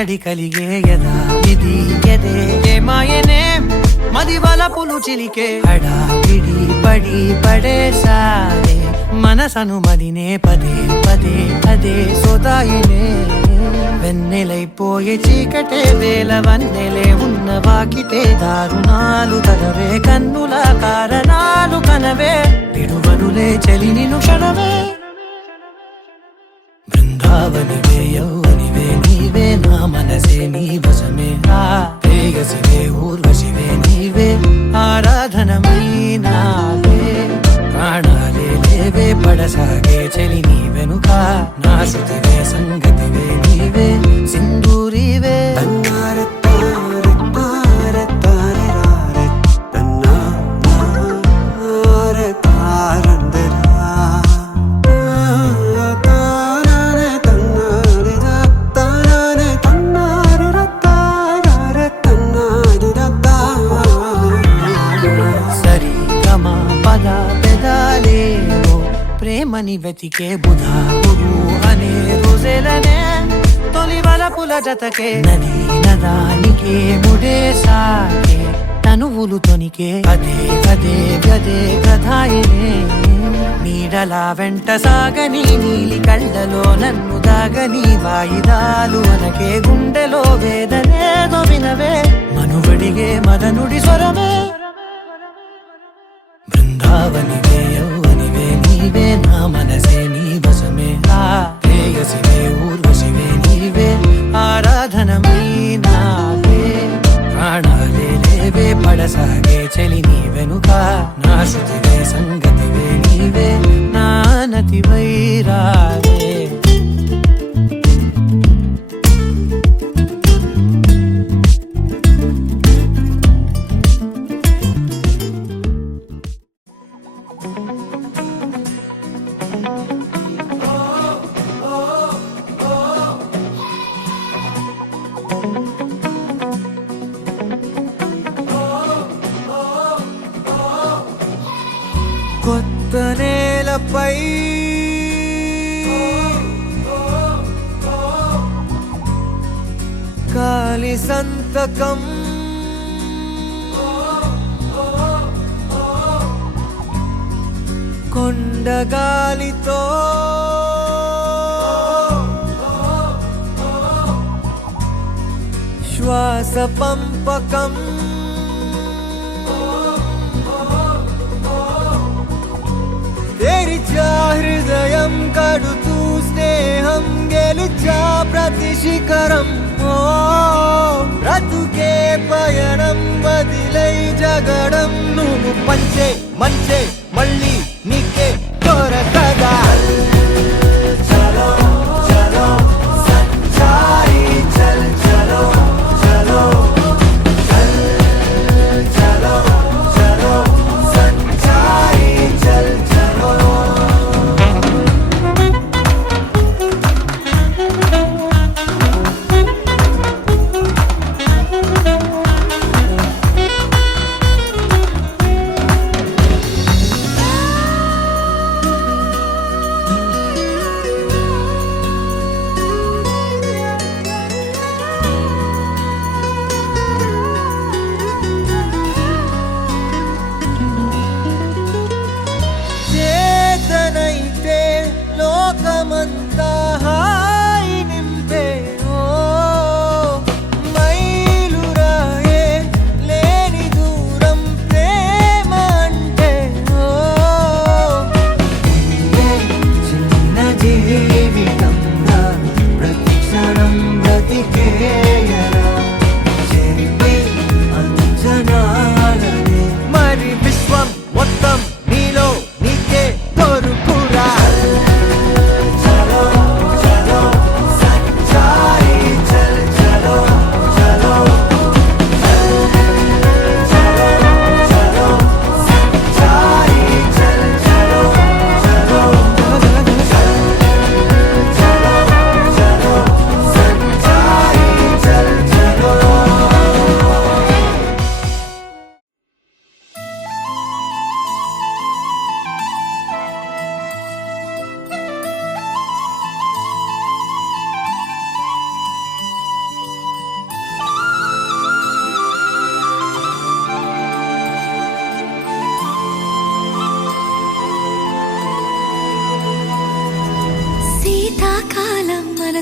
అలజడి కలిగే యదా ఇది ఎదే ఏమాయనే మది వలపులు చిలికే హడావిడి పడి పడేసారే మనసను మదినే పదే పదే అదే సోదాయినే వెన్నెలైపోయే చీకటే వేల వన్నెలే ఉన్న వాకిటే దారుణాలు తగవే కన్నుల కారణాలు కనవే పిడువనులే చలి నిను క్షణమే బృందావనివే యౌవనివే నీవే నా మనసే నీ వశమే ఆ ప్రేయసివే ఊర్వశివే నీవే ఆరాధనమైనావే ప్రాణాలే లేవే పడసాగే చెలి నీ వెనుక నా శృతివే సంగతివే నీవే సింధూరివే సరి గమ పద పెదాలేవో ప్రేమని వెతికే బుధా గురు అనే రోజులనే తొలి వలపుల జతకే నది నదానికే ముడే సాగే తనువులు తొనికే అదే అదే గదే కథాయినే నీడలా వెంట సాగని నీలి కళ్ళలో నన్ను దాగని వాయిదాలు అనకే గుండెలో వేదనేదో వినవే మనువడిగే మదనుడి స్వరమే బృందావనివే యౌవనివే నీవే నా మనసే నీ వశమే ఆ ప్రేయసివే ఊర్వశివే నీవే ఆరాధనమైనావే ప్రాణాలే లేవే పడసాగే చెలి నీ వెనుక నా శృతివే సంగతివే నీవే నా నతివై రావే కొత్త నేలపై కాలి సంతకం కొండగాలితో శ్వాస పంపకం తెరిచా హృదయం కడుతూ స్నేహం గెలిచా ప్రతి శిఖరం ఓ బ్రతుకే పయనం వదిలై జగడం నువ్వు పంచే మంచే మళ్ళీ నీకే దొరకదా చలో చలో సచ్చాయి చల్ చలో చలో చలో చలో సచ్చాయి చల్ చలో చేతనైతే లోకమంతా హాయి నింపే ఓ మైలురాయే లేని దూరం ప్రేమ అంటే ఓ చిన్న జీవితంగా ప్రతి క్షణం బ్రతికేయరా చెరిపి అంచనాలనే మరి విశ్వం మొత్తం నీలో నీకే దొరుకురా చలో చలో సచ్చాయి చల్ చలో చలో చలో చలో సచ్చాయి చల్ చలో చలో చలో చలో సచ్చాయి చల్ చలో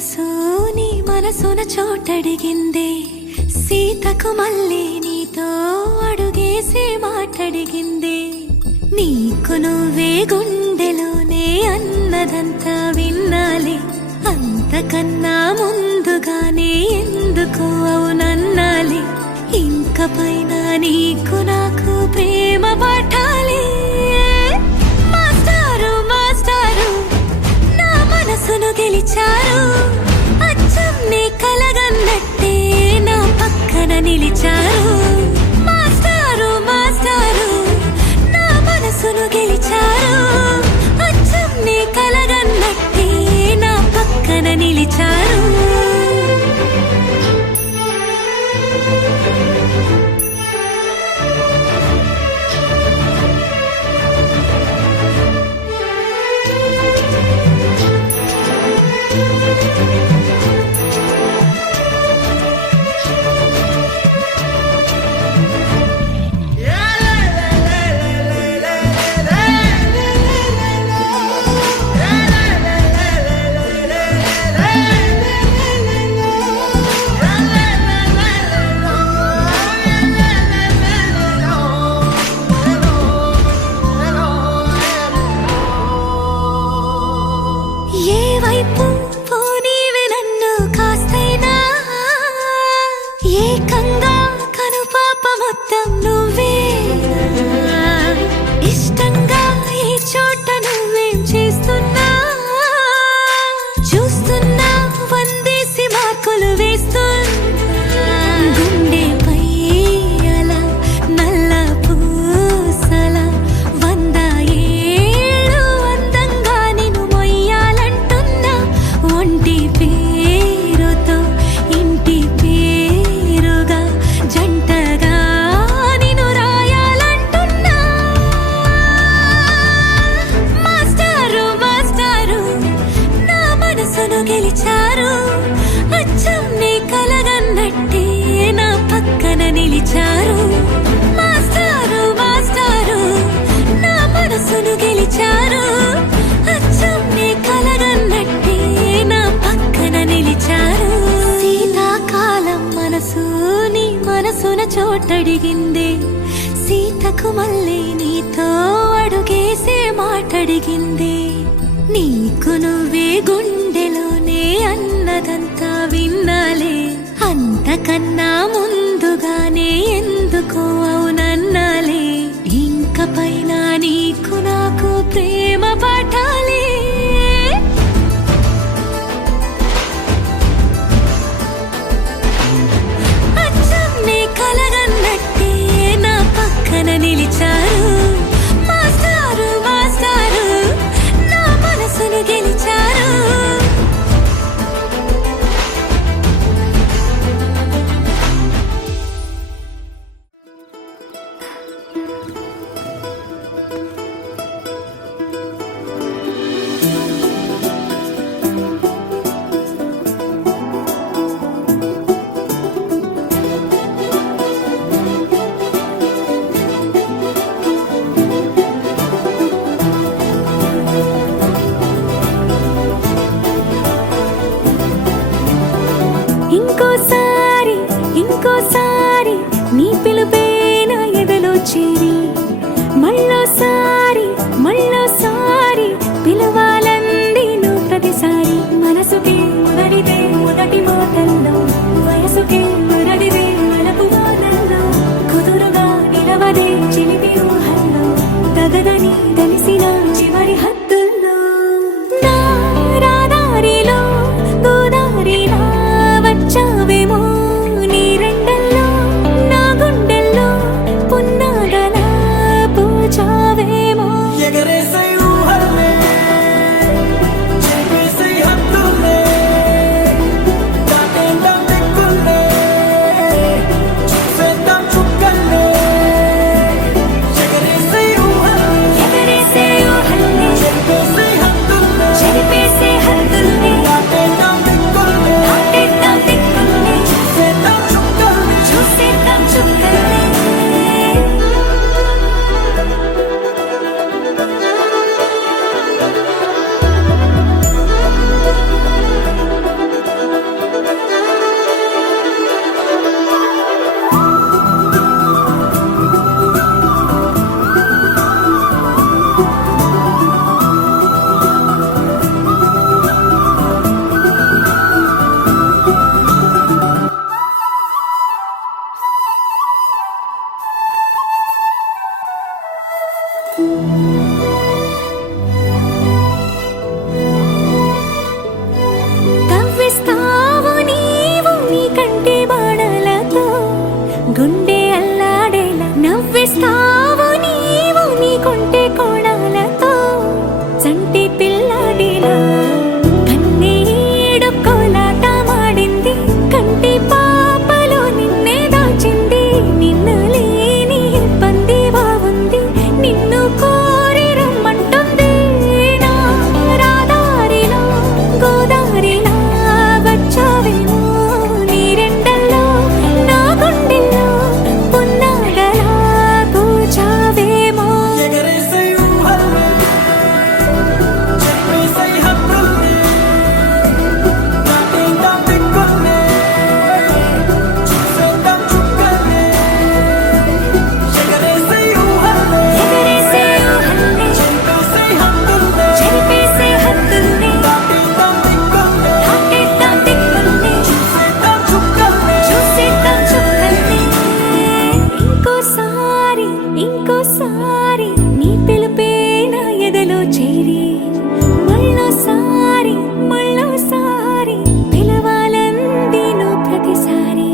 మనసు నీ మనసున చోటడిగిందే సీతకు మళ్ళీ నీతో అడుగేసి మాటడిగిందే నీకు నువ్వే గుండెలోనే అన్నదంతా విన్నాలే అంతకన్నా ముందుగానే ఎందుకు అవునన్నాలే ఇంక పైన నీకు నాకు ప్రేమ పాఠాలే మాస్టారు మాస్టారు నా మనసును గెలిచారు అచ్చం నీ కలగన్నట్టే నా పక్కన నిలిచారు మాస్టారు మాస్టారు నా మనసును గెలిచారు అచ్చం నీ కలగన్నట్టే నా పక్కన నిలిచారు ఏ వైపు పోనీవి నన్ను కాస్తైనా ఏకంగా కనుపాప మొత్తం నువ్వే ఇష్టంగా ఏ చోట నువ్వేం చేస్తున్నా చూస్తున్నా వందేసి మార్కులు వేస్తున్నా గుండెపై అలా నల్ల పూసల 100 ఏళ్ళు అందంగా నిన్ను మొయ్యాలంటున్నా ఒంటి పేరుతో ఇంటి పేరుగా జంటగా నిన్ను రాయాలంటున్నా మాస్టారు మాస్టారు నా మనసును గెలిచారు అచ్చం నీ కలగన్నట్టే నా పక్కన నిలిచారు మాస్టారు మాస్టారు నా మనసును గెలిచారు అచ్చం నీ కలగన్నట్టే నా పక్కన నిలిచారు శీతాకాలం మనసు నీ మనసున చోటడిగిందే సీతకు మళ్ళీ నీతో అడుగేసే మాటడిగిందే నీకు నువ్వే గుండెలోనే అన్నదంతా విన్నాలే అంతకన్నా ముందుగానే ఎందుకు అవునన్నాలే ఇంక పైన నీకు నాకు ప్రేమ పాఠాలే అచ్చం నీ కలగన్నట్టే నా పక్కన నిలిచారు మాస్టారు మాస్టారు నా మనసును గెలిచారు ఇంకోసారి ఇంకోసారి నీ పిలుపే నా ఎదలో చేరి మళ్ళోసారి మళ్ళోసారి పిలవాలంది నువ్వు ప్రతిసారి మనసుకి మొదటిదే మొదటి మాటల్లో వయసుకి మొదటిదే మలపు మాటల్లో కుదురుగా నిలవదే చిలిపి ఊహల్లో తగదని తెలిసిన చివరి హద్దుల్లో నా రాదారిలో గోదారిలా వచ్చావేమో నీ రెండల్లో నా గుండెల్లో పున్నాగలా పూచావేమో ఎగరేసే ఊహల్లే చేసే హద్దుల్లే దాటేద్దాం దిక్కుల్లే చూసేద్దాం చుక్కల్లే ఎగరేసే ఊహల్లే ఎగరేసే ఊహల్లే కవ్విస్తావు నీవు నీ కంటి బాణలతో గుండె అల్లాడేలా నవ్విస్తావు నీవు నీ కొంటె కోణాలతో చంటి పిల్లాడిలా కన్నీడు కోలాట మాడింది కంటి పాపలో నిన్నే దాచింది నిన్ను లేని ఇబ్బంది బాగుంది నిన్ను కోరి రమ్మంటుంది నా రాదారిలో గోదారిలా వచ్చావేమో నీరెండల్లో నా గుండెల్లో పున్నాగలా కూర్చావేమో ఎగరేసే ఊహల్ని చెప్పేసే హక్కుల్ని నాటేద్దాం దిక్కుల్ని చూసేద్దాం చుక్కల్ని ఎగరేసే ఊహల్ని ఎగరేసే ఊహల్ని చెప్పేసే హక్కుల్ని చెరిపేసే హద్దుల్ని నాటేద్దాం దిక్కుల్ని దాటేద్దాం దిక్కుల్ని చూసేద్దాం చుక్కల్ని చూసేద్దాం చుక్కల్ని ఇంకోసారి ఇంకోసారి నీ పిలుపే నా ఎదలో చేరి మళ్ళోసారి మళ్ళోసారి పిలవాలంది నువ్వు ప్రతిసారి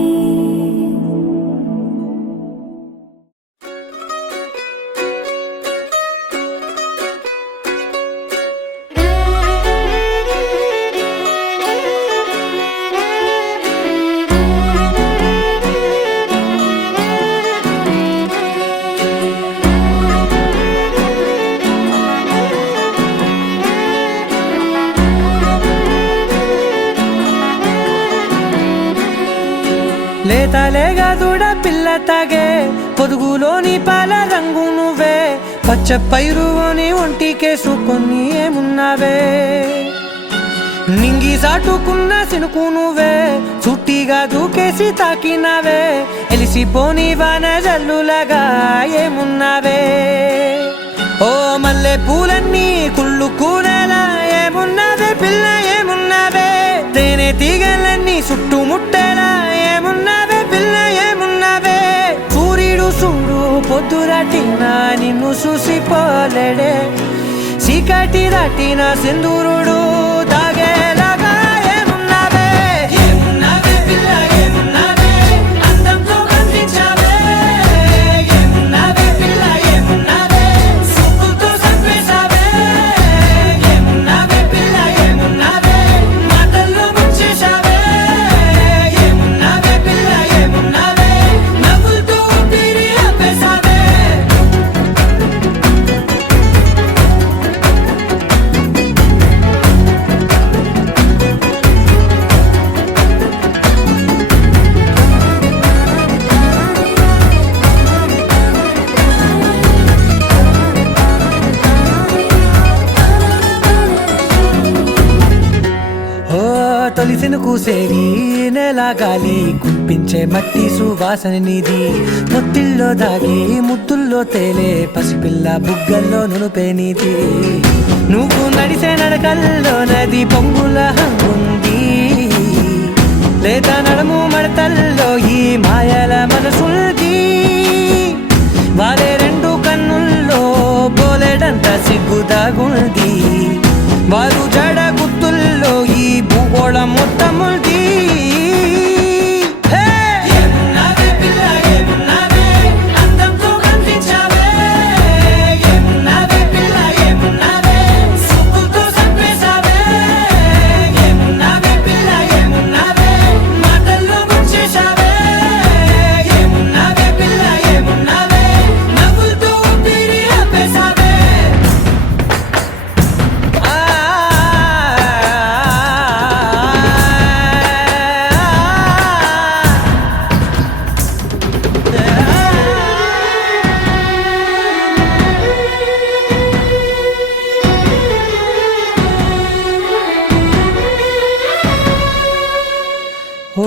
లేతలేగా దూడ పిల్ల తాగే పొదుగులోని పాల రంగు నువ్వే పచ్చ పైరుని ఒంటికేసుకొని ఏమున్నావే నింగి సాటుకున్న సినుకు నువ్వే చుట్టిగా దూకేసి తాకినావే ఎలిసిపోని వాన జల్లులగా ఏమున్నావే ఓ మల్లె పూలన్నీ కుళ్ళు కూనేలా ఏమున్నావే పిల్ల ఏమున్నావే తేనె తీగలన్నీ చుట్టుముట్టేలా ఏమున్నావే పిల్ల ఏమున్నావే సూర్యుడు చూడు పొద్దురాటినా నిన్ను చూసిపోలేడే చీకటి దాటిన సింధూరుడు తాగేలాగా ఏమున్నావే ఏమున్నావే పిల్ల ఏమున్నావే అందంతో కనిపించావే ఏమున్నావే పిల్ల ఏమున్నావే సుక్కుతో చంపేశావే ఏమున్నావే పిల్ల ఏమున్నావే మాటల్లో ముంచేశావే ఏమున్నావే పిల్ల ఏమున్నావే నవ్వులతో ఊపిరి ఆపేశావే ఓ తొలిసిన కూసేరి నెల గాలి కుప్పించే మట్టి సువాసన నీది ముత్తిల్లో దాగి ముద్దుల్లో తేలే పసిపిల్ల బుగ్గల్లో నునుపే నీది నువ్వు నడిసే నడకల్లో నది పొంగుల హంగుంది లేదా నడుము మడతల్లో ఈ మాయల మనసుంది వారే రెండు కన్నుల్లో బోలెడంత సిగ్గు దాగుంది వారు జడ గుర్తుల్లో ఈ భూగోళం మొత్తముంది ఏమున్నావే పిల్ల ఏమున్నావే అందంతో కనిపించావే ఏమున్నావే పిల్ల ఏమున్నావే సుక్కుతో చంపేశావే ఏమున్నావే పిల్ల ఏమున్నావే మాటల్లో ముంచేశావే ఏమున్నావే పిల్ల ఏమున్నావే నవ్వులతో ఊపిరి ఆపేశావే ఓ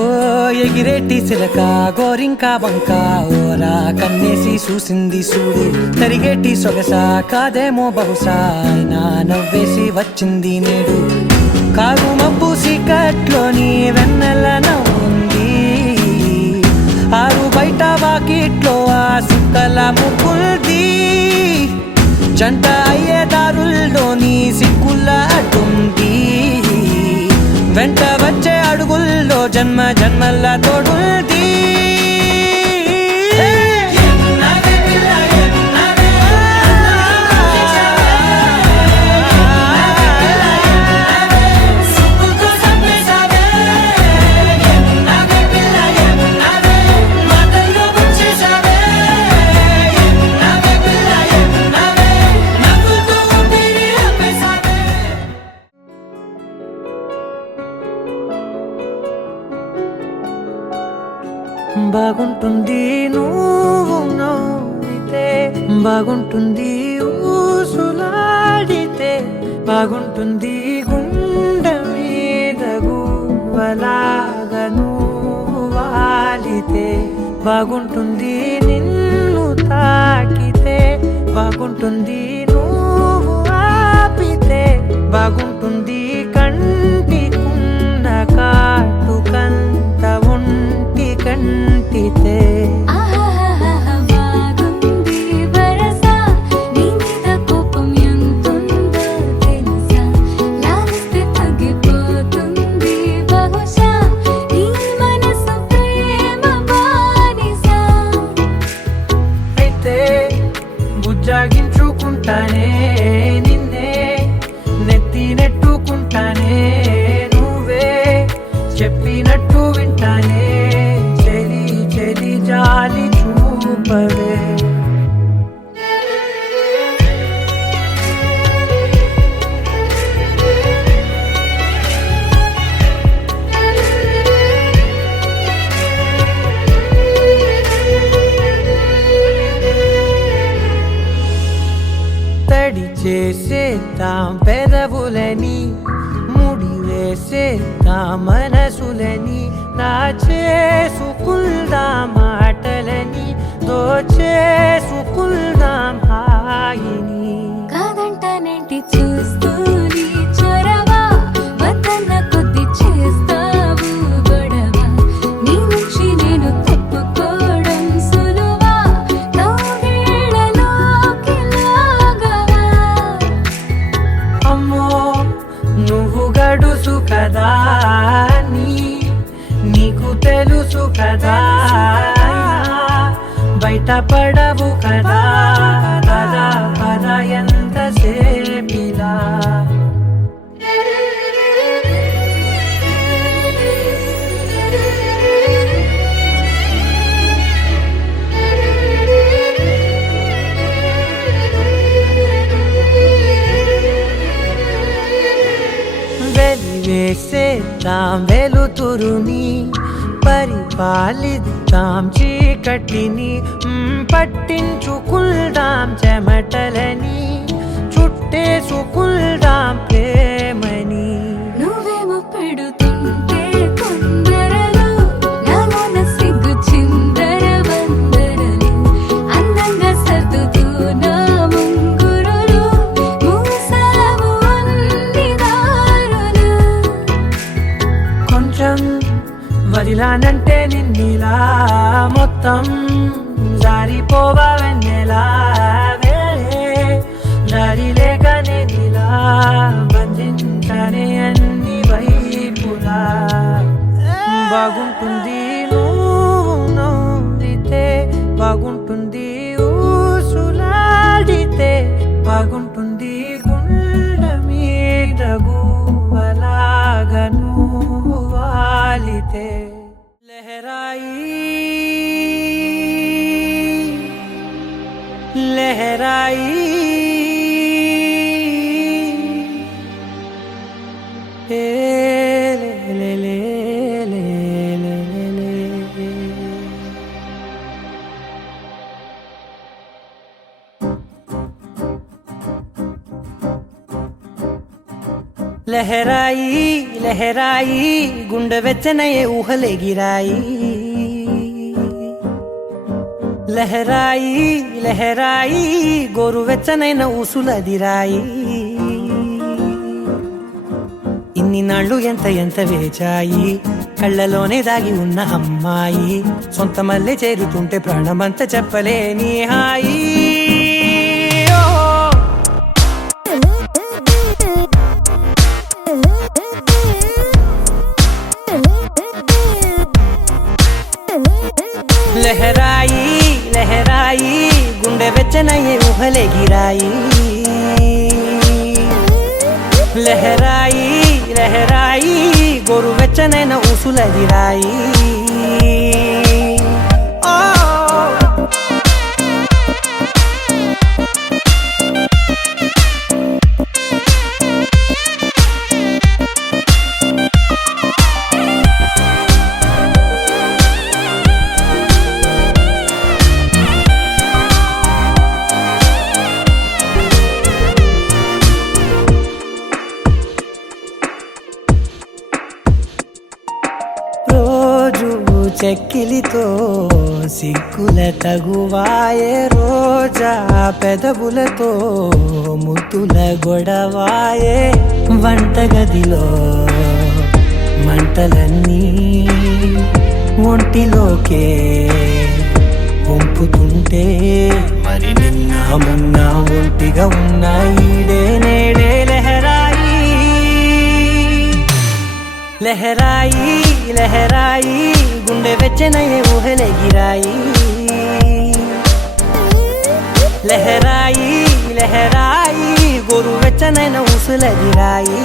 ఎగిరేటి సిలక గోరింక వంక ఓరా కన్నేసి చూసింది చూడు తరిగేటి సొగస కాదేమో బహుశా అయినా నవ్వేసి వచ్చింది నేడు కారు మబ్బు సీకట్లోని వెన్నెల నవ్వుంది ఆరు బయట వాకిట్లో ఆ సుక్కల ముగ్గుల్ది జంట అయ్యే దారుల్లోని సిగ్గులాటుంది, వెంట వచ్చే అడుగుల్లో జన్మ జన్మల్ల తోడుంది. బాగుంటుంది నువ్వు నవ్వితే, బాగుంటుంది ఊసులాడితే, బాగుంటుంది గుండె మీద గువ్వలాగా నువ్వు వాలితే, బాగుంటుంది నిన్ను తాకితే, బాగుంటుంది నువ్వు ఆపితే, బాగుంటుంది కంటికున్న కాటుకంత ఒంటి కంటితే. ఆహాహాహా బాగుంది వరస, నీ మీద కోపం ఎంతుందో తెలుసా, లాలిస్తే తగ్గిపోతుంది బహుశా, నీ మనసు ప్రేమ బానిస. అయితే బుజ్జాగించుకుంటానే నిన్నే, నెత్తి నెట్టుకుంటానే, నువ్వే చెప్పినట్టు వింటానే, చెలి చెలి జాలి చూపవే. తడి చేసేద్దాం పెదవులని, ముడి వేసేద్దాం మనసులని, నా చేసుకుందాం మాటలని, దోచేసుకుందాం హాయిని. కాదంటానేంటి చూస్తూ నీ చొరవ, వద్దన్న కొద్ది చేస్తావు గొడవ, నీ నుంచి నేను తప్పుకోవడం సులువా, నవ్వేళ్ళలోకి లాగవా. అమ్మో నువ్వు గడుసు కదా, నీకు తెలుసు కదా, బయట పడవు కదా, పద పద ఎంతసేపిలా. వెలివేసేద్దాం వెలుతురుని, పరిపాలిద్దాం చీకటిని, పట్టించుకుందాం చెమటలని, చుట్టేసుకుందాం ప్రేమని. నువ్వేమో పెడుతుంటే కొందరలు, నాలోన సిగ్గు చిందర వందరలు, అందంగా సర్దుతూ నా ముంగురులు, మూసావు అన్ని దారులు. కొంచెం వదిలానంటే నిన్నిలా, మొత్తం జారిపోవా వెన్నెలా, జారి లేక నేనిలా బంధించనే అన్ని వైపులా. బాగుంటుంది నువ్వు నవ్వితే, బాగుంటుంది ఊసులాడితే, బాగుంటుంది గుండె మీద గువ్వలాగా నువ్వు వాలితే. లహరాయి లహరాయి ఏ లే లే లే లే లే లే. లహరాయి లహరాయి గుండె వెచ్చనయే ఊహలెగిరాయి, లహరాయి లహరాయి గోరువెచ్చనైన ఊసులదిరాయి. ఇన్ని నాళ్ళు ఎంత ఎంత వేచాయి, కళ్ళలోనే దాగి ఉన్న అమ్మాయి, సొంత మల్లె చేరుతుంటే ప్రాణమంతా చెప్పలేని హాయి. గిరాయి లహరాయి లహరాయి గోరువెచ్చనైన ఊసులదిరాయి రోజు చెక్కిలితో సిగ్గుల తగువాయే రోజా పెదవులతో ముద్దుల గొడవాయే వంటగదిలో మంటలన్నీ ఒంటిలోకే వంపుతుంటే మరి నిన్న మొన్న ఒంటిగా ఉన్న ఈడే నేడే లహరాయి లహరాయి లహరాయి గుండె వెచ్చనయ్యే ఊహలెగిరాయి లహరాయి లహరాయి గోరు వెచ్చనైన ఊసులదిరాయి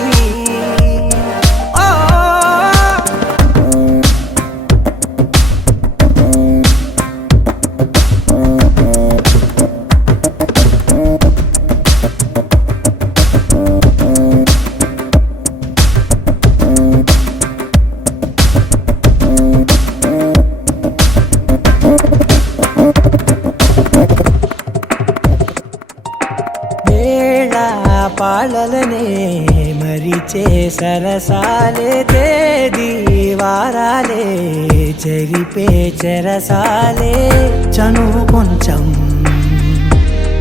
పాలలనే మరిచే సరసాలే తేదీ వారాలే చెరిపే చెరసాలే చనువు కొంచెం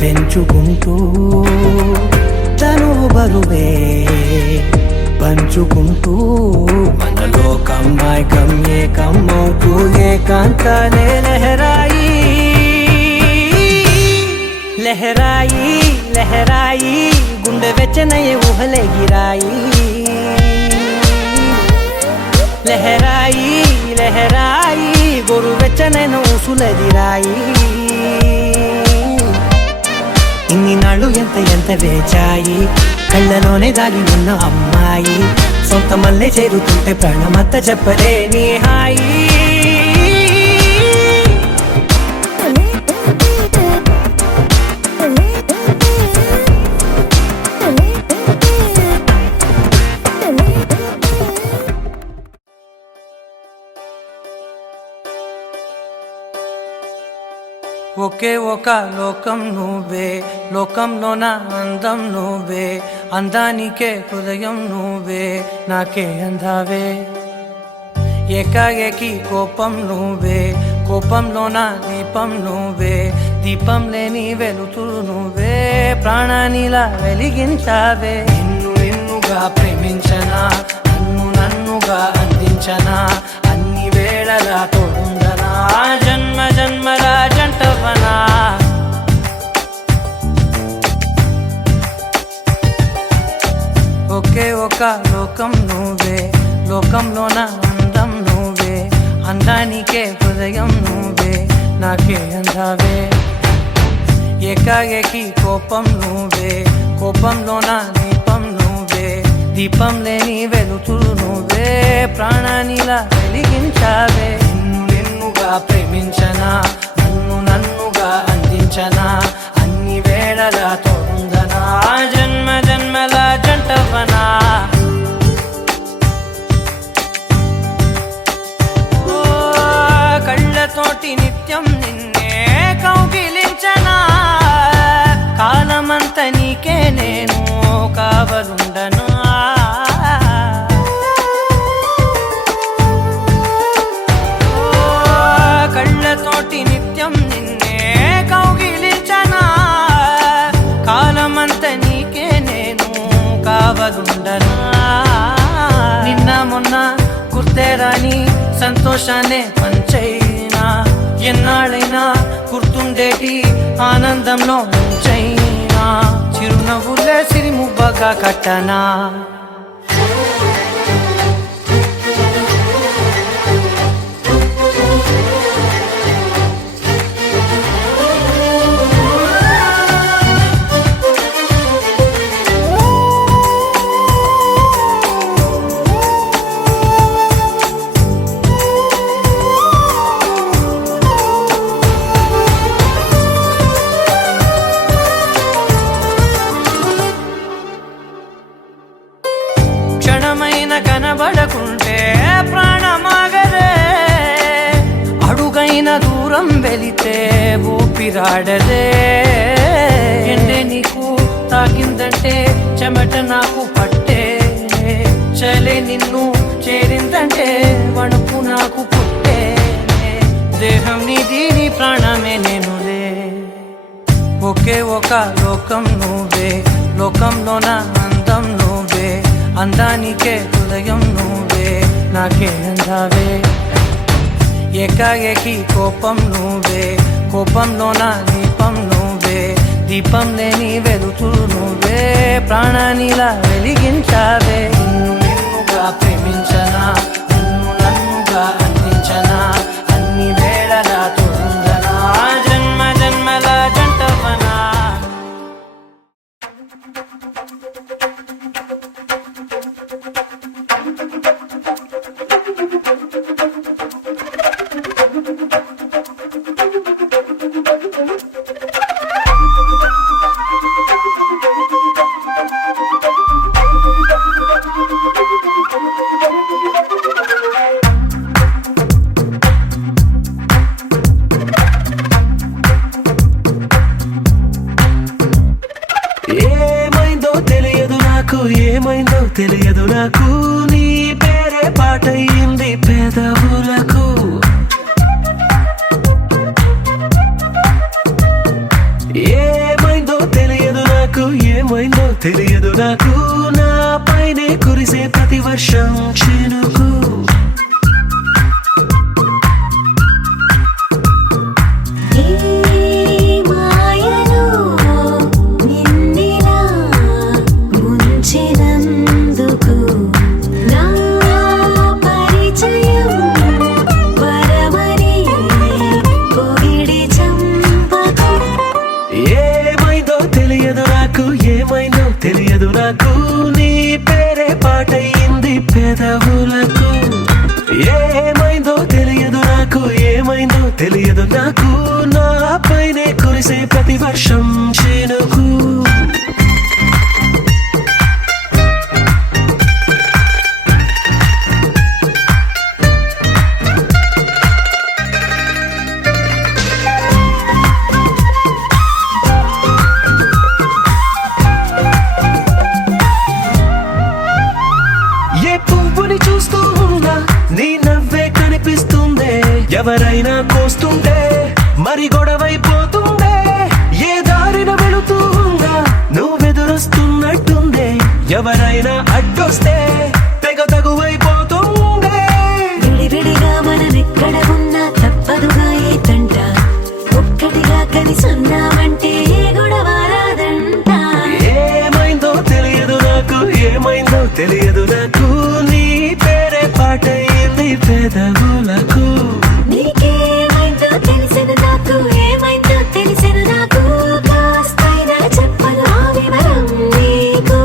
పెంచుకుంటూ తనువు బరువే పంచుకుంటూ మనలో కమ్మాయికం ఏకమవుతూ ఏకాంతాలే లహరాయి లహరాయి లహరాయి గుండె వెచ్చనయ్యే ఊహలెగిరాయి లహరాయి లహరాయి గోరు వెచ్చనైన ఊసులదిరాయి ఇన్ని నాళ్ళు ఎంత ఎంత వేచాయి కళ్ళలోనే దాగి ఉన్న అమ్మాయి సొంత మల్లె చేరుతుంటే ప్రాణమంతా చెప్పలేని హాయి ఒకే ఒక లోకం నువ్వే లోకంలో నా అందం నువ్వే అందానికే హృదయం నువ్వే నాకే అందావే ఏకాఏకి కోపం నువ్వే కోపంలో నా దీపం నువ్వే దీపం లేని వెలుతురు నువ్వే ప్రాణానిలా వెలిగించావే నిన్ను నిన్నుగా ప్రేమించనా నన్ను నన్నుగా అందించనా అన్ని వేళలా తోడుందనా జన్మ జన్మల జంటవనా ఒకే ఒక లోకం నువ్వే లోకంలో నా అందం నువ్వే అందానికే హృదయం నువ్వే నాకే అందావే ఏకాఏకి కోపం నువ్వే కోపంలో నా దీపం నువ్వే దీపం లేని వెలుతురు నువ్వే ప్రాణానిలా వెలిగించావే నిన్ను నిన్నుగా ప్రేమించనా నన్ను నన్నుగా అందించనా అన్ని వేళలా తోడుందనా జన్మ జన్మల జంటవనా కళ్ళతోటి నిత్యం నిన్నే కౌగిలించనా కాలమంత నీకే నేను కావలుండనా కళ్ళతోటి నిత్యం నిన్నే కౌగిలించనా కాలమంత నీకే నేను కావలుండనా నిన్న మొన్న గుర్తేరాని సంతోషాన్ని పంచైనా ఎన్నాళ్ళైనా గుర్తుండేటి ఆనందంలో ఉంచైనా చిరునవ్వులే సిరిముబ్బగా కట్టనా వెలితే ఊపిరాడదే. ఎండే నీకు తాకిందంటే చెమట నాకు పట్టే. చలే నిన్ను చేరిందంటే వణుకు నాకు పుట్టే. దేహం నీది నీ ప్రాణమే నేనులే. ఒకే ఒక లోకం నువ్వే, లోకంలోన అందం నువ్వే. అందానికే హృదయం నువ్వే, నాకే అందావే. ఏకాఏకి కోపం నువ్వే, కోపంలోన దీపం నువ్వే. దీపం లేని వెలుతురు నువ్వే, ప్రాణానిలా వెలిగించావే. నిన్నుగా ప్రేమించనా, నిన్ను నన్నుగా అందించనా, అన్ని వేళలా తోడుందనా, జన్మ జన్మల జంటవనా. ఏమైందో తెలియదు నాకు, ఏమైందో తెలియదు నాకు, నీ పేరే పాటయింది పెదవులకు. ఏమైందో తెలియదు నాకు, ఏమైందో తెలియదు నాకు, నా పైనే కురిసే ప్రతి వర్షం చినుకు. మాయలో నిన్నిలా ముంచినందుకు నా పరిచయం వరమని పొగిడి చంపకు. ఏమైందో తెలియదు నాకు, ఏమైందో తెలియదు నాకు, నీ పేరే పాటయింది పెదవులకు. ఏమైందో తెలియదు నాకు, ఏమైందో తెలియదు నాకు, నా పైనే కురిసే ప్రతి వర్షం చినుకు. ఏ పువ్వుని చూస్తూ ఉన్నా నీ నవ్వే కనిపిస్తుందే. ఎవరైనా కోస్తుంటే మరి గొడవైపోతుందే. ఏ దారిన వెళుతూ ఉన్నా నువ్వెదురొస్తున్నట్టుందే. ఎవరైనా అడ్డొస్తే తెగ తగువైపోతుందే. విడివిడిగా మనమెక్కడ ఉన్నా తప్పదుగా ఏ తంట. ఒక్కటిగా కలిసి ఉన్నామంటే ఏ గొడవ రాదంట. ఏమైందో తెలియదు నాకు, ఏమైందో తెలియదు నాకు, నీ పేరే పాటయింది పెదవులకు. నీకేమైందో తెలిసిన నాకు, ఏమైందో తెలిసిన నాకు, కాస్తైనా చెప్పను ఆ వివరం నీకు.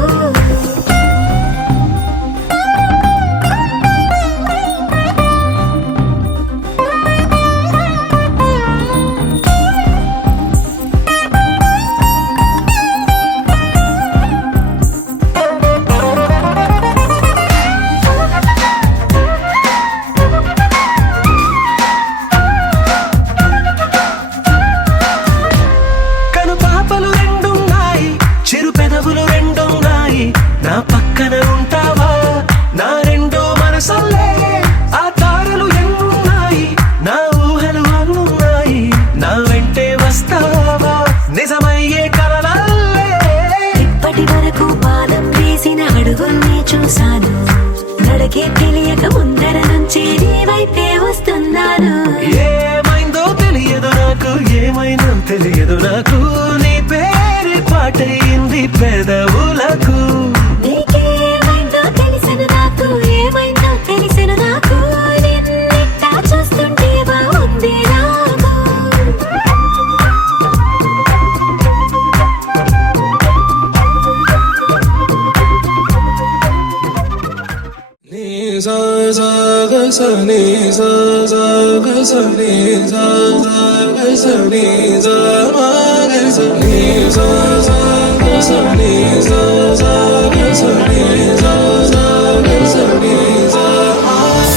కను పాపలు రెండున్నాయి, చిరు పెదవులు రెండున్నాయి, నా పక్కన ఉంటావా నా రెండో మనసల్లే. ఆ తారలు ఎన్నున్నాయి, నా ఊహలు అన్నున్నాయి, నా వెంటే వస్తావా నిజమయ్యే కలలల్లే. ఇప్పటి వరకు పాదం వేసిన అడుగుల్ని చూశాను, నడకే తెలియక ముందర నుంచి నీ వైపే వస్తున్నాను. ఏమైందో తెలియదు నాకు, ఏమైందో తెలియదు నాకు, నీ పేరే పాటయింది పెదవులకు. నీకేమైందో తెలిసిన నాకు, ఏమైందో తెలిసిన నాకు, నిన్నిట్టా చూస్తుంటే బాగుంది నాకు.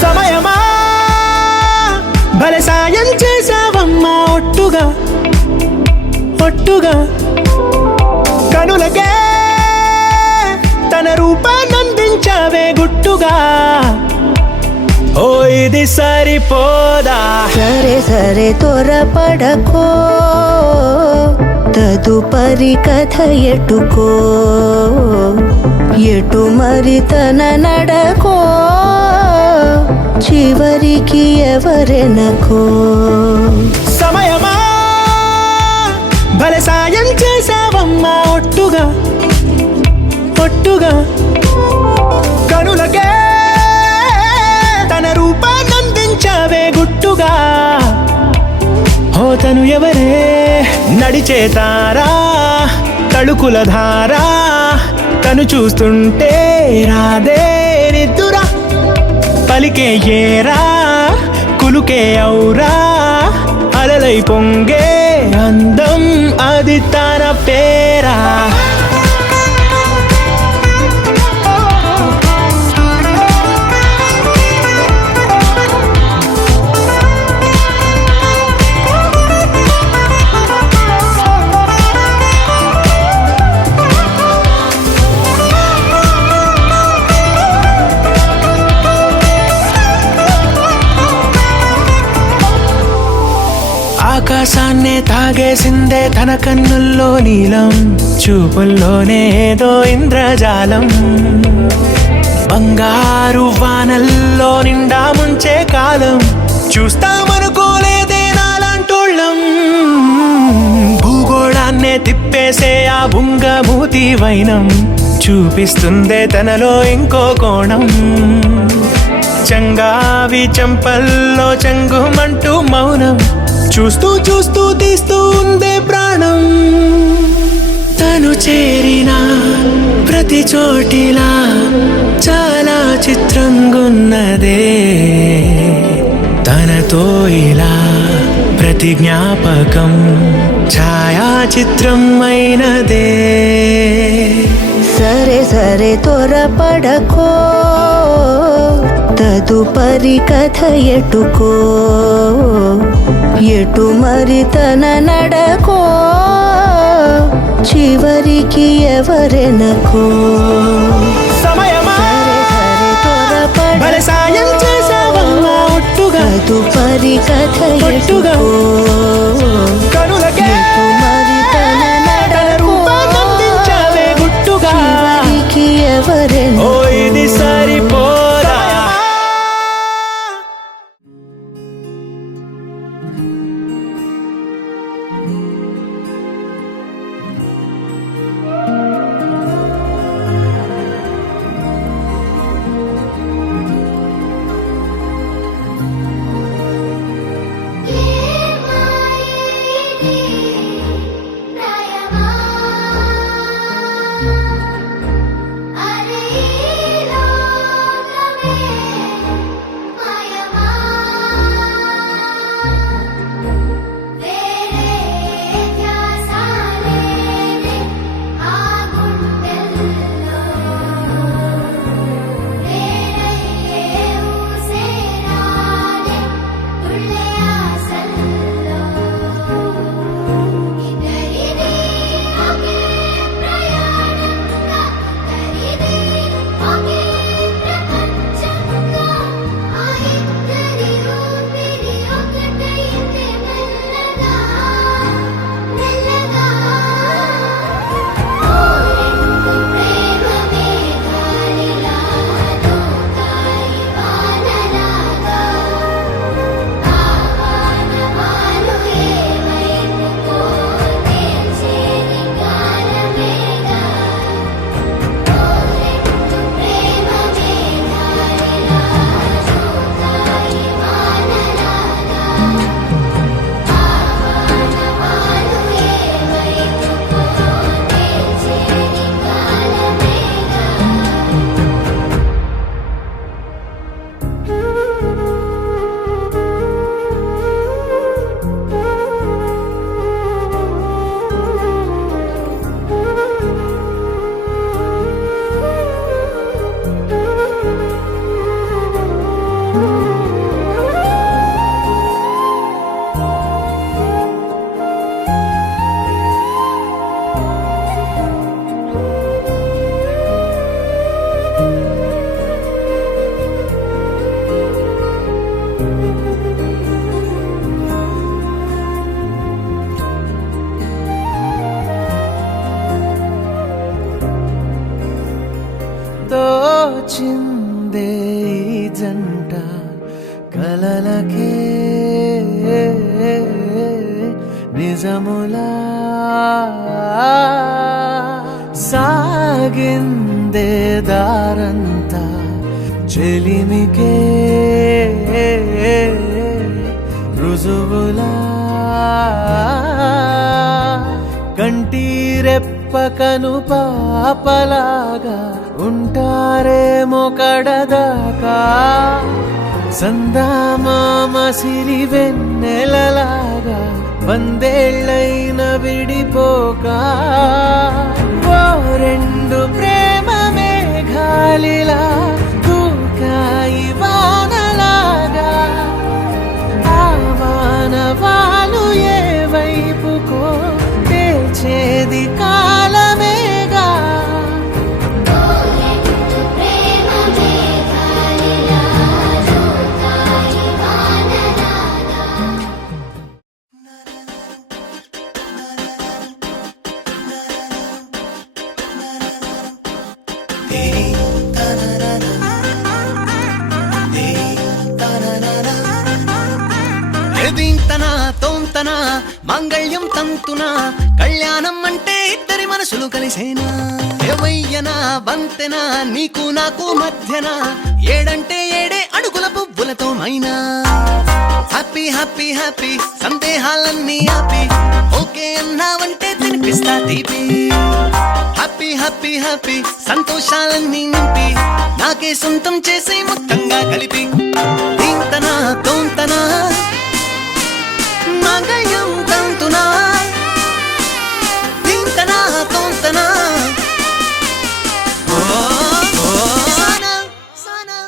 సమయమా భలే సాయం చేసావమ్మా, ఒట్టుగా కనులకే తన రూపాన్నందించావే గుట్టుగా ఓ ఇది సరిపోదా సరే సరే త్వరపడకో తదుపరి కథ ఎటుకో ఎటు మరి తన నడకో చివరికి ఎవరెనకో సమయమా భలే సాయం చేసావమ్మా ఒట్టుగా ఒట్టుగా కనులకే తన రూపాన్నందించావే గుట్టుగా ఓ తను ఎవరే నడిచేతారా తళుకుల ధారా తను చూస్తుంటే రాదే నిద్దురా పలికే ఏరా కులుకే ఔరా అలలై పొంగే అందం అది తన పేరా ఆకాశాన్నే తాగేసిందే తన కన్నుల్లో నీలం చూపుల్లోనే ఏదో ఇంద్రజాలం బంగారు వానల్లో నిండా ముంచే కాలం చూస్తామనుకోలేదే నాలాంటోళ్ళం భూగోళాన్నే తిప్పేసే ఆ బుంగమూతి వైనం చూపిస్తుందే తనలో ఇంకో కోణం చంగావి చెంపల్లో చెంగుమంటూ మౌనం చూస్తూ చూస్తూ తీస్తూ ఉందే ప్రాణం తను చేరిన ప్రతి చోటిలా చాలా చిత్రంగున్నదే తనతో ఇలా ప్రతి జ్ఞాపకం ఛాయాచిత్రం అయినదే సరే సరే త్వరపడకో తదుపరి కథ ఎటుకో ఎటు మరి తన నడకో చివరికి ఎవరెనకో సమయమా సరే సాయం చేసావమ్మా ఒట్టుగా తదుపరి కథ ఒట్టుగా కనులకే ఎటు మరి తన నడకో రూపాన్నందించావే గుట్టుగా చివరికి ఎవరెనకో ఓ ఇది సరిపోదా Clear my తోచిందే ఈ జంట కలలకే నిజములా సాగిందే దారంతా చెలిమికే రుజువులా కంటి రెప్పకను పాపలాగా ఉంటారేమో కడదాకా సందామామ సిరి వెన్నెలలాగా వందేళ్ళైన విడిపోక ఓ రెండు ప్రేమ మేఘాలిలా దూకాయి వానలాగా ఆ వానవాలు ఏ వైపుకో తెచేది కాలమేగా దీంతనా తోంతనా మాంగళ్యం తంతునా కళ్యాణం అంటే ఇద్దరి మనసులు కలిసేనా ఏవయ్యనా బంతెనా నీకు నాకు మధ్యన ఏడంటే ఏడే అడుగుల పువ్వులతో మైనా హ్యాపీ హ్యాపీ హ్యాపీ సందేహాలన్నీ ఆపి ఓకే అన్నావంటే తినిపిస్తా తీపి హ్యాపీ హ్యాపీ హ్యాపీ సంతోషాలన్నీ నింపి నాకే సొంతం చేసే మొత్తంగా కలిపి దీంతనా తోంతనా మాంగళ్యం తంతునా దీంతనా తోంతనా సానా సానా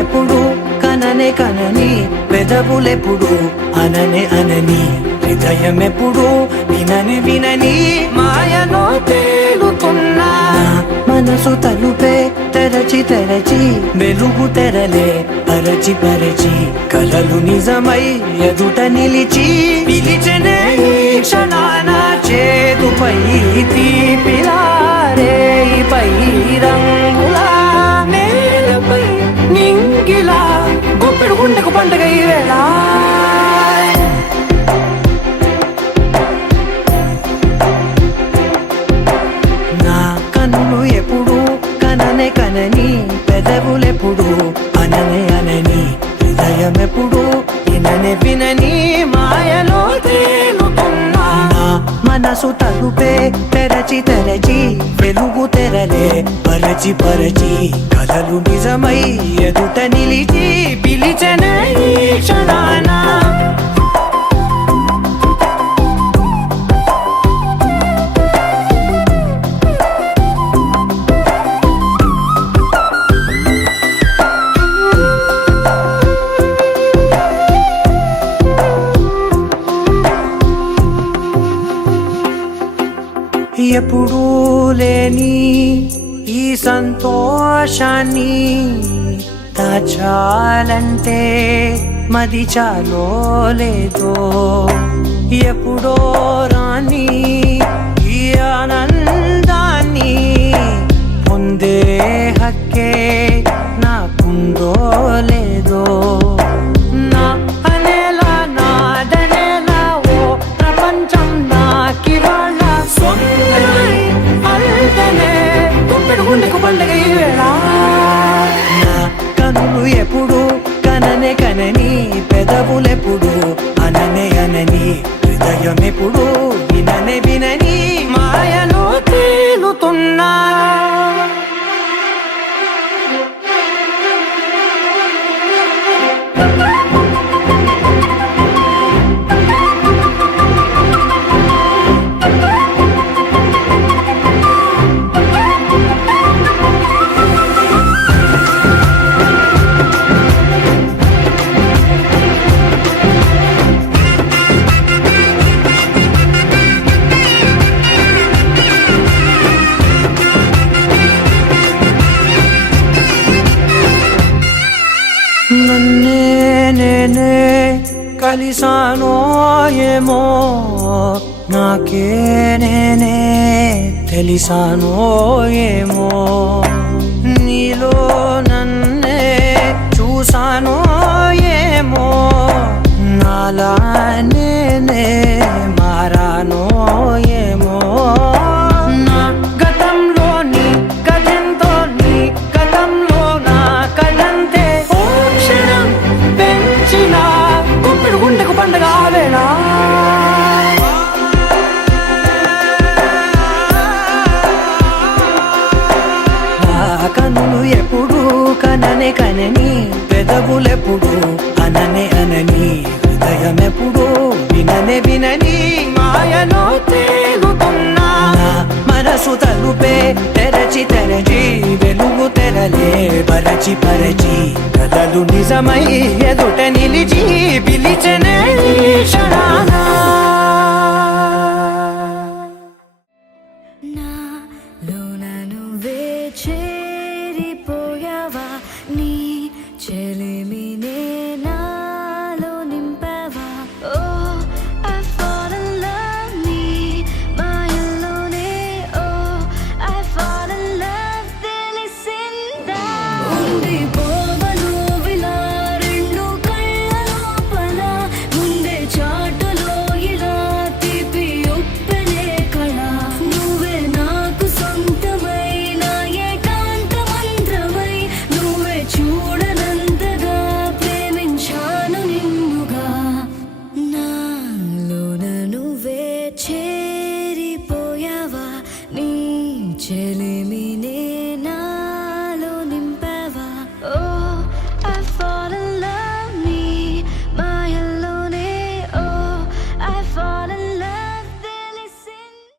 ఎప్పుడు కననే కనని పెదవులెప్పుడు అననే అనని హృదయం ఎప్పుడు వినని వినని మాయలో తేలుతున్నా మనసు తలుపే తెరచి తెరచి వెలుగు తెరలే పరచి పరచి కలలు నిజమై ఎదుట నిలిచి పిలిచెనే ఈ క్షణాన చేదుపై తీపిలారేపై రంగులా నేలపై నింగిలా గుప్పెడు గుండెకు పండుగ ఈ వేళ నా కన్నులు ఎప్పుడు కననే కనని పెదవులెప్పుడు అననే అనని హృదయం ఎప్పుడు విననే వినని మాయలో తేలుతున్నా నా మనసు తలుపే తెరచి తెరచి వెలుగు తెరలే పరచి పరచి కలలు నిజమై ఎదుట నిలిచి పిలిచెనే ఈ క్షణాన ఎప్పుడూ లేని ఈ సంతోషాన్ని దాచాలంటే మది చాలో లేదో ఎప్పుడో రాని ఈ ఆనందాన్ని పొందే హక్కే నాకుందో లేదో నా అనేలా నాదనేలా ఓ ప్రపంచం నాకివాళ్ళ సొంతమై అల్దనే గుప్పెడు గుండెకు పండుగ ఈ వేళ నా కనులు ఎప్పుడు కననే కనని పెదవులెప్పుడు అననే అనని హృదయం ఎప్పుడు విననే వినని మాయలో తేలుతున్నా నన్నే నేనే కలిసానో ఏమో నాకే నేనే తెలిసానో ఏమో నీలో నన్నే చూసానో ఏమో నాలా నేనే మారానో ఏమో నా గతంలోని గతంతో నీ గతంలో నా కదంతే ఓ క్షణం పెంచిన గుప్పెడు గుండెకు పండుగ వేళ కనులు ఎప్పుడు కననే కనని పెదవులెప్పుడు అననే అనని హృదయం ఎప్పుడు విననే వినని మాయలో తేలుతున్నా నా మనసు తలుపే తెరచి తెరచి వెలుగు తెరలే పరచి పరచి కలలు నిజమై ఎదుట నిలిచి పిలిచెనే ఈ క్షణాన